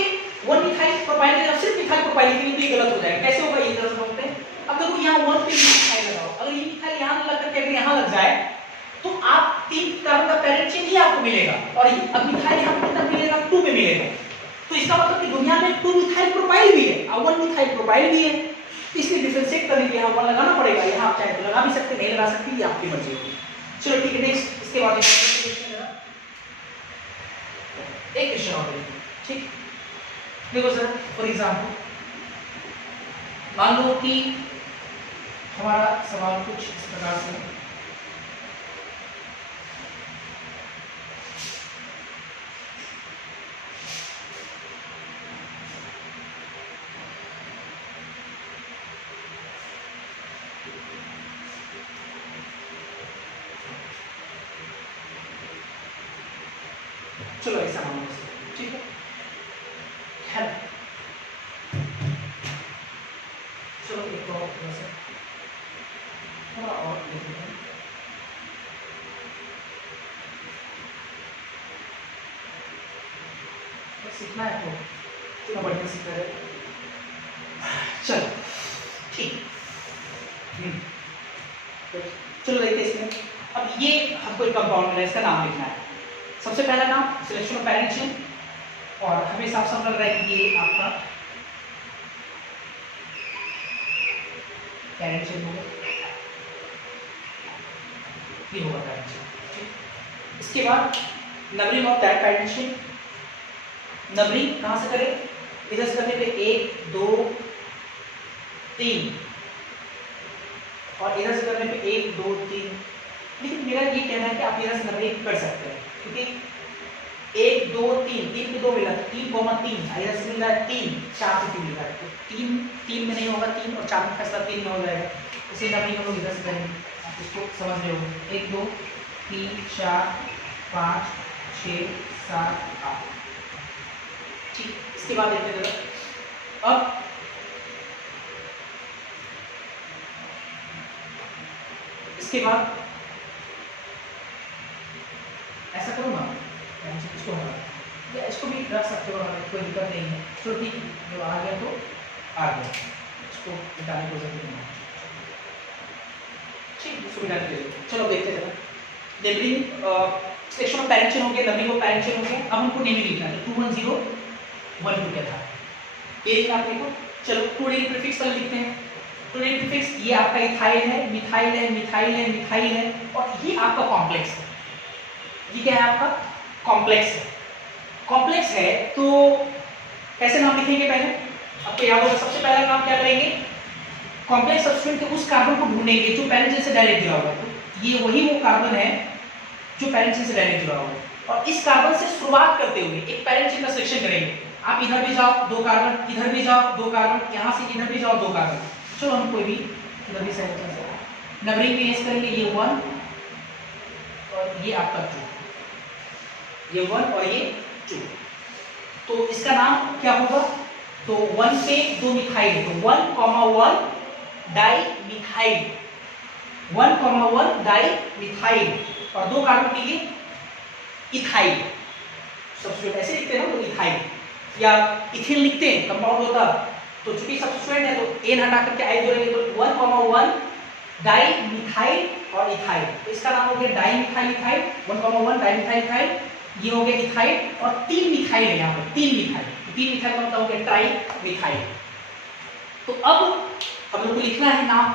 1 मिथाइल प्रोपाइल के सिर्फ मिथाइल प्रोपाइल लिखेंगे तो ये गलत हो जाएगा। कैसे होगा ये जरा समझते हैं। अब देखो यहाँ 1 पे मिथाइल लगाओ, अगर ये मिथाइल यहाँ लग करके अगर यहाँ लग जाए तो आप 3 कार्बन का पेरेंट चेन ही आपको मिलेगा, और अब मिथाइल यहाँ कितना मिलेगा, 2 में मिलेगा। तो इसका मतलब कि दुनिया में 2 मिथाइल प्रोपाइल भी है और 1 मिथाइल प्रोपाइल भी है, इसलिए डिफरेंशिएट करने के लिए यहाँ 1 लगाना पड़ेगा। यहाँ आप चाहे तो लगा भी सकते, नहीं लगा सकते, ये आपकी मर्जी होगी। चलो ठीक है, नेक्स्ट इसके बाद एक क्वेश्चन और देखिए, ठीक। देखो सर, फॉर एग्जांपल मान लो कि हमारा सवाल कुछ इस प्रकार से, चलो ऐसा मान लो, ठीक है। चलो एक और थोड़ा और देखते हैं। सीखना है तो बढ़िया सीख रहे। चलो ठीक, चलो देखते इसमें। अब ये हमको एक कंपाउंड है, इसका नाम लिखना है। सबसे पहला नाम सिलेक्शन ऑफ पेरेंट चेन, और हमें साफ साफ लग रहा है कि ये आपका पेरेंट चेन होगा, ये होगा पेरेंट चेन। इसके बाद numbering of that parent numbering कहाँ से करें, इधर से करने पे 1 2 3 और इधर से करने पे 1 2 3। लेकिन मेरा ये कहना है कि आप इधर से नंबरिंग कर सकते हैं, क्योंकि 1 2 3 3 पे 2 मिला 3 इधर से मिल रहा है 3 4 से 3 मिल रहा है, तो 3 में नहीं होगा, 3 और 4 में फैसला 3 में हो जाएगा। इसी नंबरिंग हम लोग इधर से करेंगे, आप इसको समझ रहे हो। 1 2 3 4 5 6 7 8। ठीक, इसके बाद देखते हैं अब इसके बाद ऐसा करो ना, इसको हटा या इसको भी रख सकते हो, हमें कोई दिक्कत नहीं है। चलो ठीक, जो आ गया तो आ गया, इसको मिटाने की जरूरत नहीं है। ठीक, इसको मिटाने के लिए चलो देखते हैं। Numbering section of parent chain हो गया, नंबरिंग ऑफ पैरेंट चेन हो गया। अब हमको नेमिंग लिखना है, 2 1 0 1 2 क्या था ये लिखना आपने को। चलो 2 डिजिट प्रीफिक्स पहले लिखते हैं। 2 डिजिट प्रीफिक्स ये आपका इथाइल है, मिथाइल है, मिथाइल है, मिथाइल है, और ये आपका कॉम्प्लेक्स है। ये क्या है आपका कॉम्प्लेक्स है। कॉम्प्लेक्स है तो कैसे नाम लिखेंगे पहले आपको याद होगा। सबसे पहला काम क्या करेंगे, कॉम्प्लेक्स सब्स्टिट्यूएंट के उस कार्बन को ढूंढेंगे जो पैरेंट चेन से डायरेक्ट जुड़ा हुआ है। तो ये वही वो कार्बन है जो पैरेंट चेन से डायरेक्ट जुड़ा हुआ है, और इस कार्बन से शुरुआत करते हुए एक पैरेंट चेन का सिलेक्शन करेंगे। आप इधर भी जाओ 2 कार्बन, इधर भी जाओ 2 कार्बन, यहाँ से इधर भी जाओ 2 कार्बन। चलो हम कोई भी इधर भी सेलेक्शन से नंबरिंग में ऐसे करेंगे, ये 1 और ये आपका 2, ये 1 और ये 2। तो इसका नाम क्या होगा, तो 1 पे 2 मिथाइल, तो 1,1 डाई मिथाइल, 1,1 डाई मिथाइल, और 2 कार्बन के लिए इथाइल। सब्स्टिट्यूएंट ऐसे लिखते हैं ना, तो इथाइल या इथिल लिखते हैं, कंपाउंड होता। तो चूंकि सब्स्टिट्यूएंट है तो एन हटा करके आई जोड़ेंगे, तो 1,1 डाई मिथाइल और इथाइल। तो इसका नाम हो गया di methyl ethyl, 1,1 di methyl ethyl. ये हो गया इथाइल, और 3 मिथाइल है यहाँ पे, 3 मिथाइल। 3 मिथाइल का मतलब हो गया ट्राई मिथाइल। तो अब हम लोग को लिखना है नाम।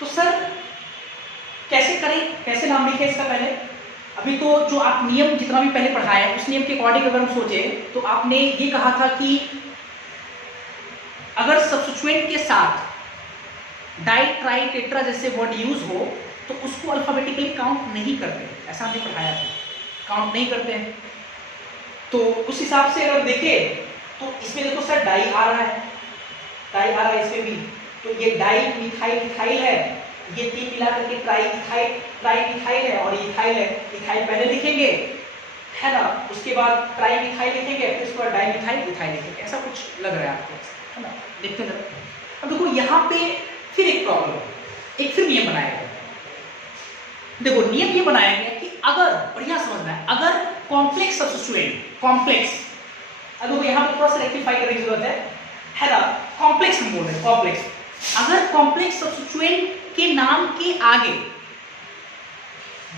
तो सर कैसे करें, कैसे नाम लिखे इसका पहले। अभी तो जो आप नियम जितना भी पहले पढ़ाया है उस नियम के अकॉर्डिंग अगर हम सोचे तो आपने ये कहा था कि अगर सब्स्टिट्यूएंट के साथ डाई ट्राई टेट्रा जैसे वर्ड यूज हो तो उसको अल्फाबेटिकली काउंट नहीं करते, ऐसा हमने पढ़ाया था, काउंट नहीं करते हैं। तो उस हिसाब से अगर देखें तो इसमें देखो सर डाई आ रहा है, डाई आ रहा है इसमें भी, तो ये डाई मिथाइल इथाइल है, ये 3 मिला करके ट्राई मिथाइल है, और ये इथाइल है। इथाइल पहले लिखेंगे है ना, उसके बाद ट्राई मिथाइल लिखेंगे, फिर उसके बाद डाई मिथाइल इथाइल लिखेंगे। ऐसा कुछ लग रहा है आपको, है ना, देखते हैं। अब देखो यहाँ पे फिर एक प्रॉब्लम है, एक फिर नियम बनाया गया। देखो नियम ये बनाया गया कि अगर, बढ़िया समझना है, अगर कॉम्प्लेक्स सब्स्टिट्यूएंट, कॉम्प्लेक्स, अब यहाँ पे थोड़ा सा रेक्टिफाई करने की जरूरत है ना, कॉम्प्लेक्स हम बोल रहे हैं, कॉम्प्लेक्स। अगर कॉम्प्लेक्स सब्स्टिट्यूएंट के नाम के आगे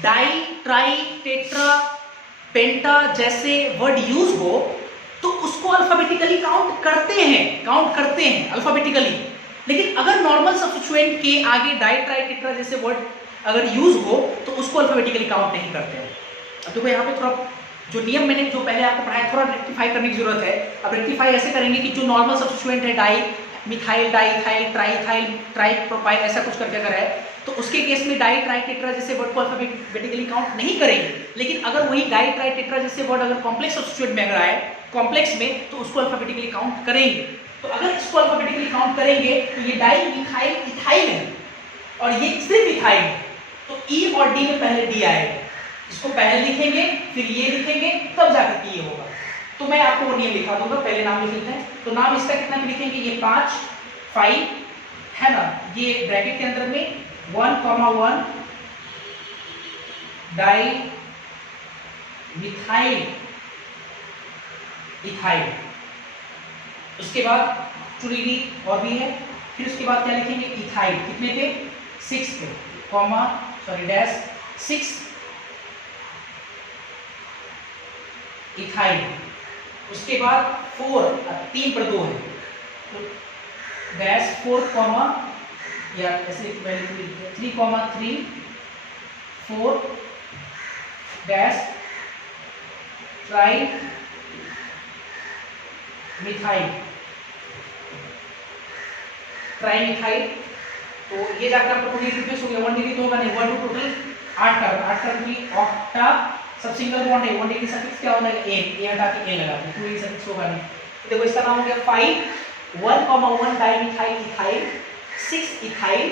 डाई ट्राई टेट्रा पेंटा जैसे वर्ड यूज हो तो उसको अल्फाबेटिकली काउंट करते हैं अल्फाबेटिकली। लेकिन अगर नॉर्मल सब्स्टिट्यूएंट के आगे डाई ट्राई टेट्रा जैसे वर्ड अगर यूज हो तो उसको अल्फाबेटिकली काउंट नहीं करते हैं। अब देखो यहाँ पे थोड़ा जो नियम मैंने जो पहले आपको पढ़ाया थोड़ा रेक्टिफाई करने की जरूरत है। अब रेक्टिफाई ऐसे करेंगे कि जो नॉर्मल सब्स्टिट्यूएंट है डाई मिथाइल, डाईथाइल, ट्राईथाइल, ट्राईप्रोपाइल, ऐसा कुछ करके अगर है तो उसके केस में डाई ट्राई टेट्रा जैसे वर्ड को अल्फाबेटिकली काउंट नहीं करेंगे। लेकिन अगर वही डाई ट्राई टेट्रा जैसे वर्ड अगर कॉम्प्लेक्स सब्स्टिट्यूएंट में अगर आए कॉम्प्लेक्स में तो उसको अल्फाबेटिकली काउंट करेंगे। तो अगर इसको अल्फाबेटिकली काउंट करेंगे तो ये डाई मिथाइल इथाइल है और ये सिर्फ इथाइल है, तो ई और डी में पहले डी आएगा। इसको पहले लिखेंगे फिर ये लिखेंगे तब जाकर ये होगा। तो मैं आपको वो नियम लिखा दूंगा, पहले नाम लिख लेते हैं। तो नाम इसका कितना भी लिखेंगे, ये 5 5 है ना, ये ब्रैकेट के अंदर में 1,1 डाई मिथाइल इथाइल। उसके बाद चुरीली और भी है, फिर उसके बाद क्या लिखेंगे इथाइल, कितने पे 6 पे, कॉमा सॉरी डैश 6 इथाइल। उसके बाद 4 3 पर 2 है तो डैश 4 कॉमा या ऐसे 3,3 4 dash tri methyl, tri methyl. तो ये जाकर आपको टोटल रिप्लेस हो गया, 1 डिग्री तो होगा नहीं, 1 टू टोटल 8 कार्बन, 8 कार्बन की ऑक्टा सब सिंगल बॉन्ड है, 1 डिग्री सफिक्स क्या होगा एन, ए हटा के एन लगा दो, 2 डिग्री सफिक्स होगा नहीं। तो देखो इसका नाम हो गया 5 1,1 डाइमिथाइल इथाइल 6 इथाइल,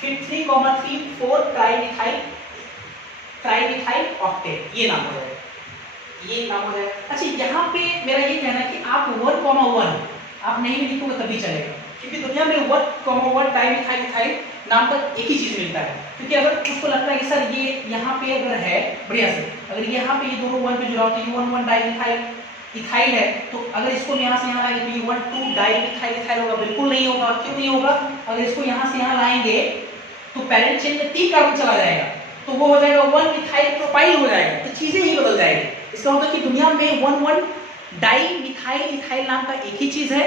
फिर 3,3 4 ट्राइमिथाइल ऑक्टेट, ये नाम हो जाएगा, ये नाम हो जाएगा। अच्छा यहाँ पे मेरा ये कहना है कि आप 1,1 आप नहीं भी लिखोगे तभी चलेगा, क्योंकि दुनिया में 1,1 डाइमिथाइल इथाइल नाम का एक ही चीज मिलता है। क्योंकि अगर उसको लगता है कि सर ये यहाँ पे अगर है बढ़िया से, अगर यहाँ पे ये दोनों 1 पे जुड़ा हो तो ये 1,1 डाइमिथाइल इथाइल है, तो अगर इसको यहाँ से यहाँ लाएंगे तो ये 1,2 डाइमिथाइल इथाइल होगा, बिल्कुल नहीं होगा। क्यों नहीं होगा? अगर इसको यहाँ से यहाँ लाएंगे तो पैरेंट चेन में 3 कार्बन चला जाएगा, तो वो हो जाएगा 1 मिथाइल प्रोपाइल हो जाएगा, तो चीजें ही बदल जाएगी। इसका मतलब कि दुनिया में 1,1 डाइमिथाइल इथाइल नाम का एक ही चीज है,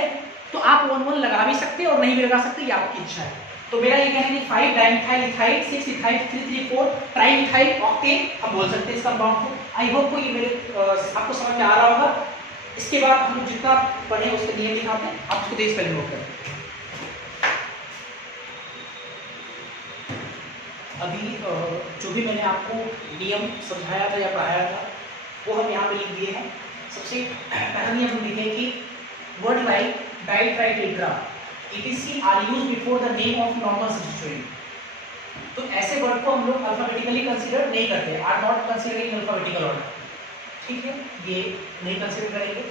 तो आप 1,1 लगा भी सकते हैं और नहीं भी लगा सकते, ये आपकी इच्छा है। तो मेरा ये कहना है कि 5 dimethyl ethyl 6 ethyl 3 3 4 trimethyl octet हम बोल सकते हैं इसका कंपाउंड को। आई होप को ये मेरे आपको समझ में आ रहा होगा। इसके बाद हम जितना पढ़े उसके नियम दिखाते हैं, आप उसको देख पहले नोट करें। अभी जो भी मैंने आपको नियम समझाया था या पढ़ाया था वो हम यहाँ पे लिख दिए हैं। सबसे पहला नियम हम लिखे कि word like di tri tetra etc are used before the name of normal substituent। तो ऐसे वर्ड को हम लोग अल्फाबेटिकली कंसीडर नहीं करते, are not considering alphabetical order, ठीक है, ये नहीं कंसीडर करेंगे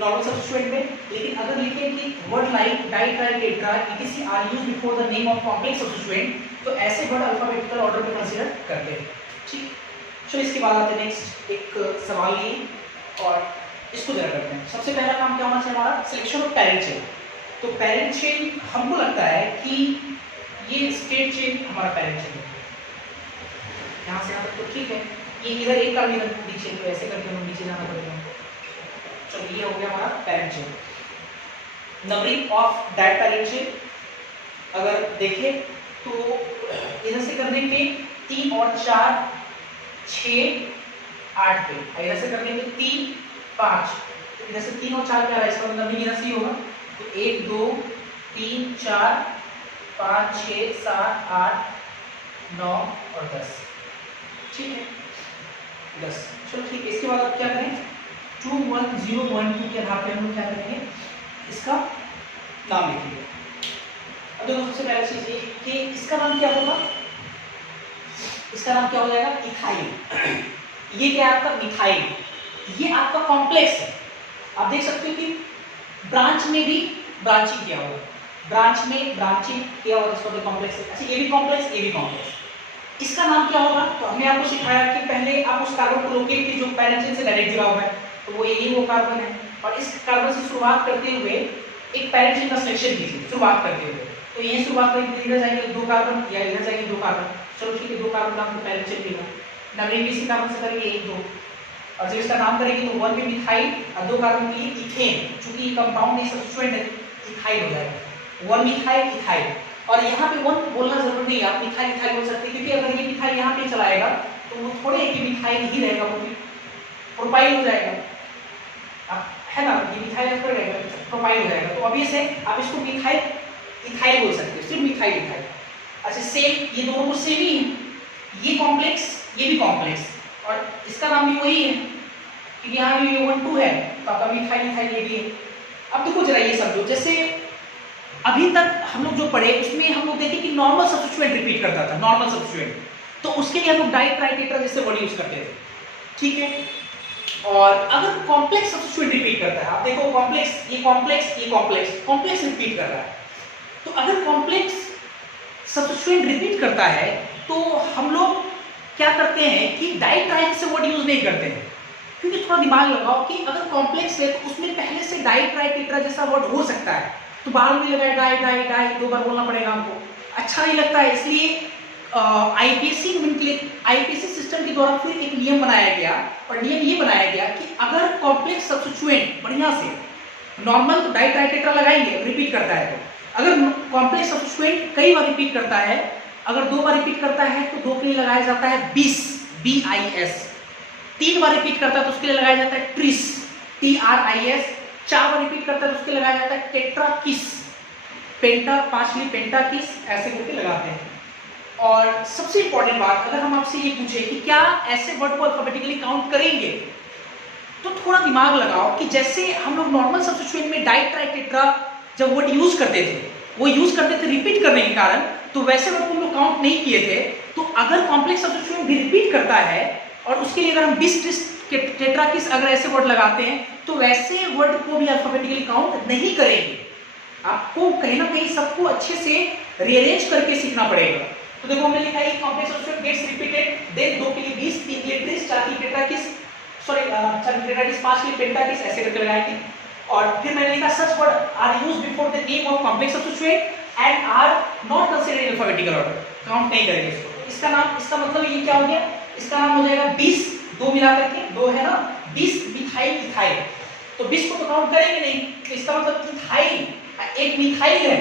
नॉर्मल सब्स्टिट्यूएंट में। लेकिन अगर लिखें कि word like di tri tetra etc are used before the name of complex substituent, तो ऐसे वर्ड अल्फाबेटिकल ऑर्डर में कंसीडर करते हैं, ठीक। चलो इसके बाद आते हैं नेक्स्ट एक सवाल ये, और इसको जरा करते हैं। सबसे पहला काम क्या होना चाहिए हमारा? Selection of parent chain. तो पेरेंट चेन हमको लगता है कि ये स्ट्रेट चेन हमारा पेरेंट चेन है, यहाँ से यहाँ तक तो ठीक है। ये इधर एक कार्बन इधर नीचे, तो ऐसे करके हम नीचे जाना पड़ेगा। चलो ये हो गया हमारा parent chain. Numbering of direct parent chain अगर देखें तो इधर से कर देंगे 3 और 4 6 8 पे, इधर से कर देंगे 3 5, इधर से 3 और 4 क्या है, इसका मतलब इधर से ही होगा। तो 1 2 3 4 5 6 7 8 9 और 10, ठीक है 10। चलो ठीक है, इसके बाद अब क्या करें? 2 1 0 1 2 के आधार पे हम लोग क्या करेंगे, इसका नाम लिखेंगे। अब देखो सबसे पहले चीज ये कि इसका नाम क्या होगा, इसका नाम क्या हो जाएगा? इथाइल। ये क्या है आपका? मिथाइल। ये आपका कॉम्प्लेक्स है, आप देख सकते हो कि ब्रांच में भी ब्रांचिंग किया हुआ, ब्रांच में ब्रांचिंग किया हुआ, इसको कॉम्प्लेक्स है। अच्छा ये भी कॉम्प्लेक्स, ये भी कॉम्प्लेक्स। इसका नाम क्या होगा? तो हमने आपको सिखाया कि पहले आप उस कार्बन को लोकेट कीजिए जो पेरेंट चेन से डायरेक्ट जुड़ा हुआ है, तो वो यही वो कार्बन है, और इस कार्बन से शुरुआत करते हुए एक पेरेंट चेन का सिलेक्शन कीजिए शुरुआत करते हुए। तो यही शुरुआत करेंगे, इधर जाएंगे 2 कार्बन या इधर जाएंगे 2 कार्बन। चलो ठीक है, 2 कार्बन आपको पेरेंट चेन मिला। नंबरिंग इसी कार्बन से करेंगे 1 2, और जब इसका नाम करेंगे तो 1 पे मिथाइल और 2 कार्बन के लिए इथेन, चूंकि ये कंपाउंड नहीं सब्स्टिट्यूएंट है, इथाइल हो जाएगा। 1 मिथाइल इथाइल, और यहाँ पे 1 बोलना जरूरी नहीं है, आप मिथाइल इथाइल बोल सकते हैं, क्योंकि अगर ये मिथाइल यहाँ पे चलाएगा तो वो थोड़े है कि मिथाइल ही रहेगा, वो भी प्रोपाइल हो जाएगा, आप है ना, ये मिथाइल पर रहेगा प्रोपाइल हो जाएगा। तो ऑब्वियस है आप इसको मिथाइल इथाइल बोल सकते हैं, सिर्फ मिथाइल इथाइल। अच्छा सेम, ये दोनों को सेम ही है, ये कॉम्प्लेक्स ये भी कॉम्प्लेक्स, और इसका नाम भी वही है क्योंकि यहाँ भी 1 2 है, तो आपका मिथाइल इथाइल ये भी है। अब देखो जरा ये समझो, जैसे अभी तक हम लोग जो पढ़े उसमें हम लोग देखे कि नॉर्मल सब्स्टिट्यूएंट रिपीट करता था, नॉर्मल सब्स्टिट्यूएंट, तो उसके लिए हम लोग डाइट्राइटेट्रा जैसे वर्ड यूज करते थे, ठीक है। और अगर कॉम्प्लेक्स सब्स्टिट्यूएंट रिपीट करता है, आप देखो कॉम्प्लेक्स ये कॉम्प्लेक्स ये कॉम्प्लेक्स कॉम्प्लेक्स रिपीट कर रहा है, तो अगर कॉम्प्लेक्स सब्स्टिट्यूएंट रिपीट करता है तो हम लोग क्या करते हैं कि डाइट्राइट से वर्ड यूज नहीं करते हैं, क्योंकि थोड़ा दिमाग लगाओ कि अगर कॉम्प्लेक्स है तो उसमें पहले से डाइट्राइटेट्रा जैसा वर्ड हो सकता है, तो बाहर में लगाया डाई डाई डाई 2 बार बोलना पड़ेगा हमको, अच्छा नहीं लगता है। इसलिए आईपीसी सिस्टम के द्वारा फिर एक नियम बनाया गया, और नियम ये बनाया गया कि अगर कॉम्प्लेक्स सब्स्टिट्यूएंट बढ़िया से नॉर्मल तो डाइट्राइटेट्रा लगाएंगे रिपीट करता है, तो अगर कॉम्प्लेक्स सब्स्टिट्यूएंट कई बार रिपीट करता है, अगर 2 बार रिपीट करता है तो 2 के लिए लगाया जाता है 20 BIS, 3 बार रिपीट करता है तो उसके लिए लगाया जाता है ट्रिस, TRIS। 4 बार रिपीट करता है तो उसके लिए लगाया जाता है टेट्राकिस, पेंटा 5 के लिए पेंटाकिस, ऐसे करके लगाते हैं। और सबसे इंपॉर्टेंट बात, अगर हम आपसे ये पूछे कि क्या ऐसे वर्ड को अल्फाबेटिकली काउंट करेंगे, तो थोड़ा दिमाग लगाओ कि जैसे हम लोग नॉर्मल सब्स्टिट्यूएंट में डाई ट्राई टेट्रा जब वर्ड यूज करते थे, वो यूज करते थे रिपीट करने के कारण, तो वैसे वर्ड को हम लोग काउंट नहीं किए थे। तो अगर कॉम्प्लेक्स सब्स्टिट्यूएंट भी रिपीट करता है और उसके लिए अगर हम बिस ट्रिस टेट्राकिस अगर ऐसे वर्ड लगाते हैं, तो वैसे वर्ड को भी अल्फाबेटिकली काउंट नहीं करेंगे। आपको कहीं ना कहीं सबको अच्छे से रीअरेंज करके सीखना पड़ेगा। तो देखो हमने लिखा है complex substituent gets repeated, then 2 के लिए 20, 3 के लिए ट्रिस, 4 के लिए टेट्राकिस, सॉरी 4 टेट्राकिस, 5 के लिए पेंटाकिस, ऐसे करके लगाएंगे। और फिर मैंने लिखा such words are used before the name of complex substituent and are not considered in alphabetical order, count नहीं करेंगे इसको। इसका नाम, इसका मतलब ये क्या हो गया, इसका नाम हो जाएगा 20, 2 मिला करके 2 है ना, 20 मिथाइल इथाइल। तो 20 को तो काउंट करेंगे नहीं, तो इसका मतलब इथाइल, एक मिथाइल है,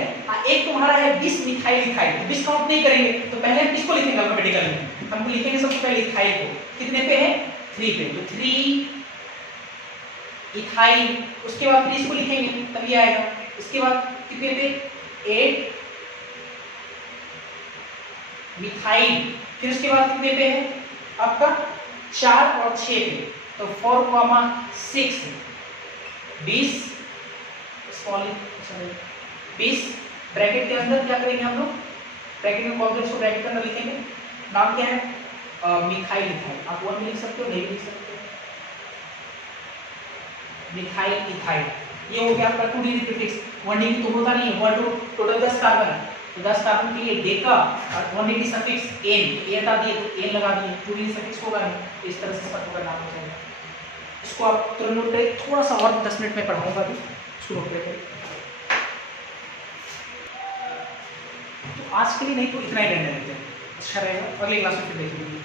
एक तुम्हारा है 20 मिथाइल इथाइल, तो 20 काउंट नहीं करेंगे। तो पहले हम किसको लिखेंगे अल्फाबेटिकल में, हमको लिखेंगे सबसे पहले इथाइल को, कितने पे है 3 पे, तो 3 इथाइल, उसके बाद 30 को लिखेंगे तब ये आएगा। इसके बाद कितने पे 8 मिथाइल, फिर उसके बाद कितने पे है आपका 4 और 6 पे, तो 4,6 20 स्मॉल 20 ब्रैकेट के अंदर क्या करेंगे हम लोग, ब्रैकेट में कॉम्प्लेक्स को ब्रैकेट के अंदर लिखेंगे। नाम क्या है मिथाइल इथाइल, आप 1 में लिख सकते हो, नहीं लिख सकते हो, मिथाइल इथाइल। ये हो गया आपका 2 डिग्री प्रीफिक्स, 1 डिग्री तो होता नहीं है, 1 टू टोटल 10 कार्बन है, तो 10 कार्बन के लिए डेका और 1 डिग्री सफिक्स एन, ए हटा दिए तो एन लगा दिए, 2 डिग्री सफिक्स होगा नहीं, तो इस तरह से सब होगा नाम हो जाएगा। इसको आप तुरंत नोट करें, थोड़ा सा और 10 मिनट में पढ़ाऊंगा भी, इसको नोट करें। तो आज के लिए नहीं तो इतना ही रहने देते हैं, अच्छा रहेगा, अगले क्लास में फिर देखेंगे।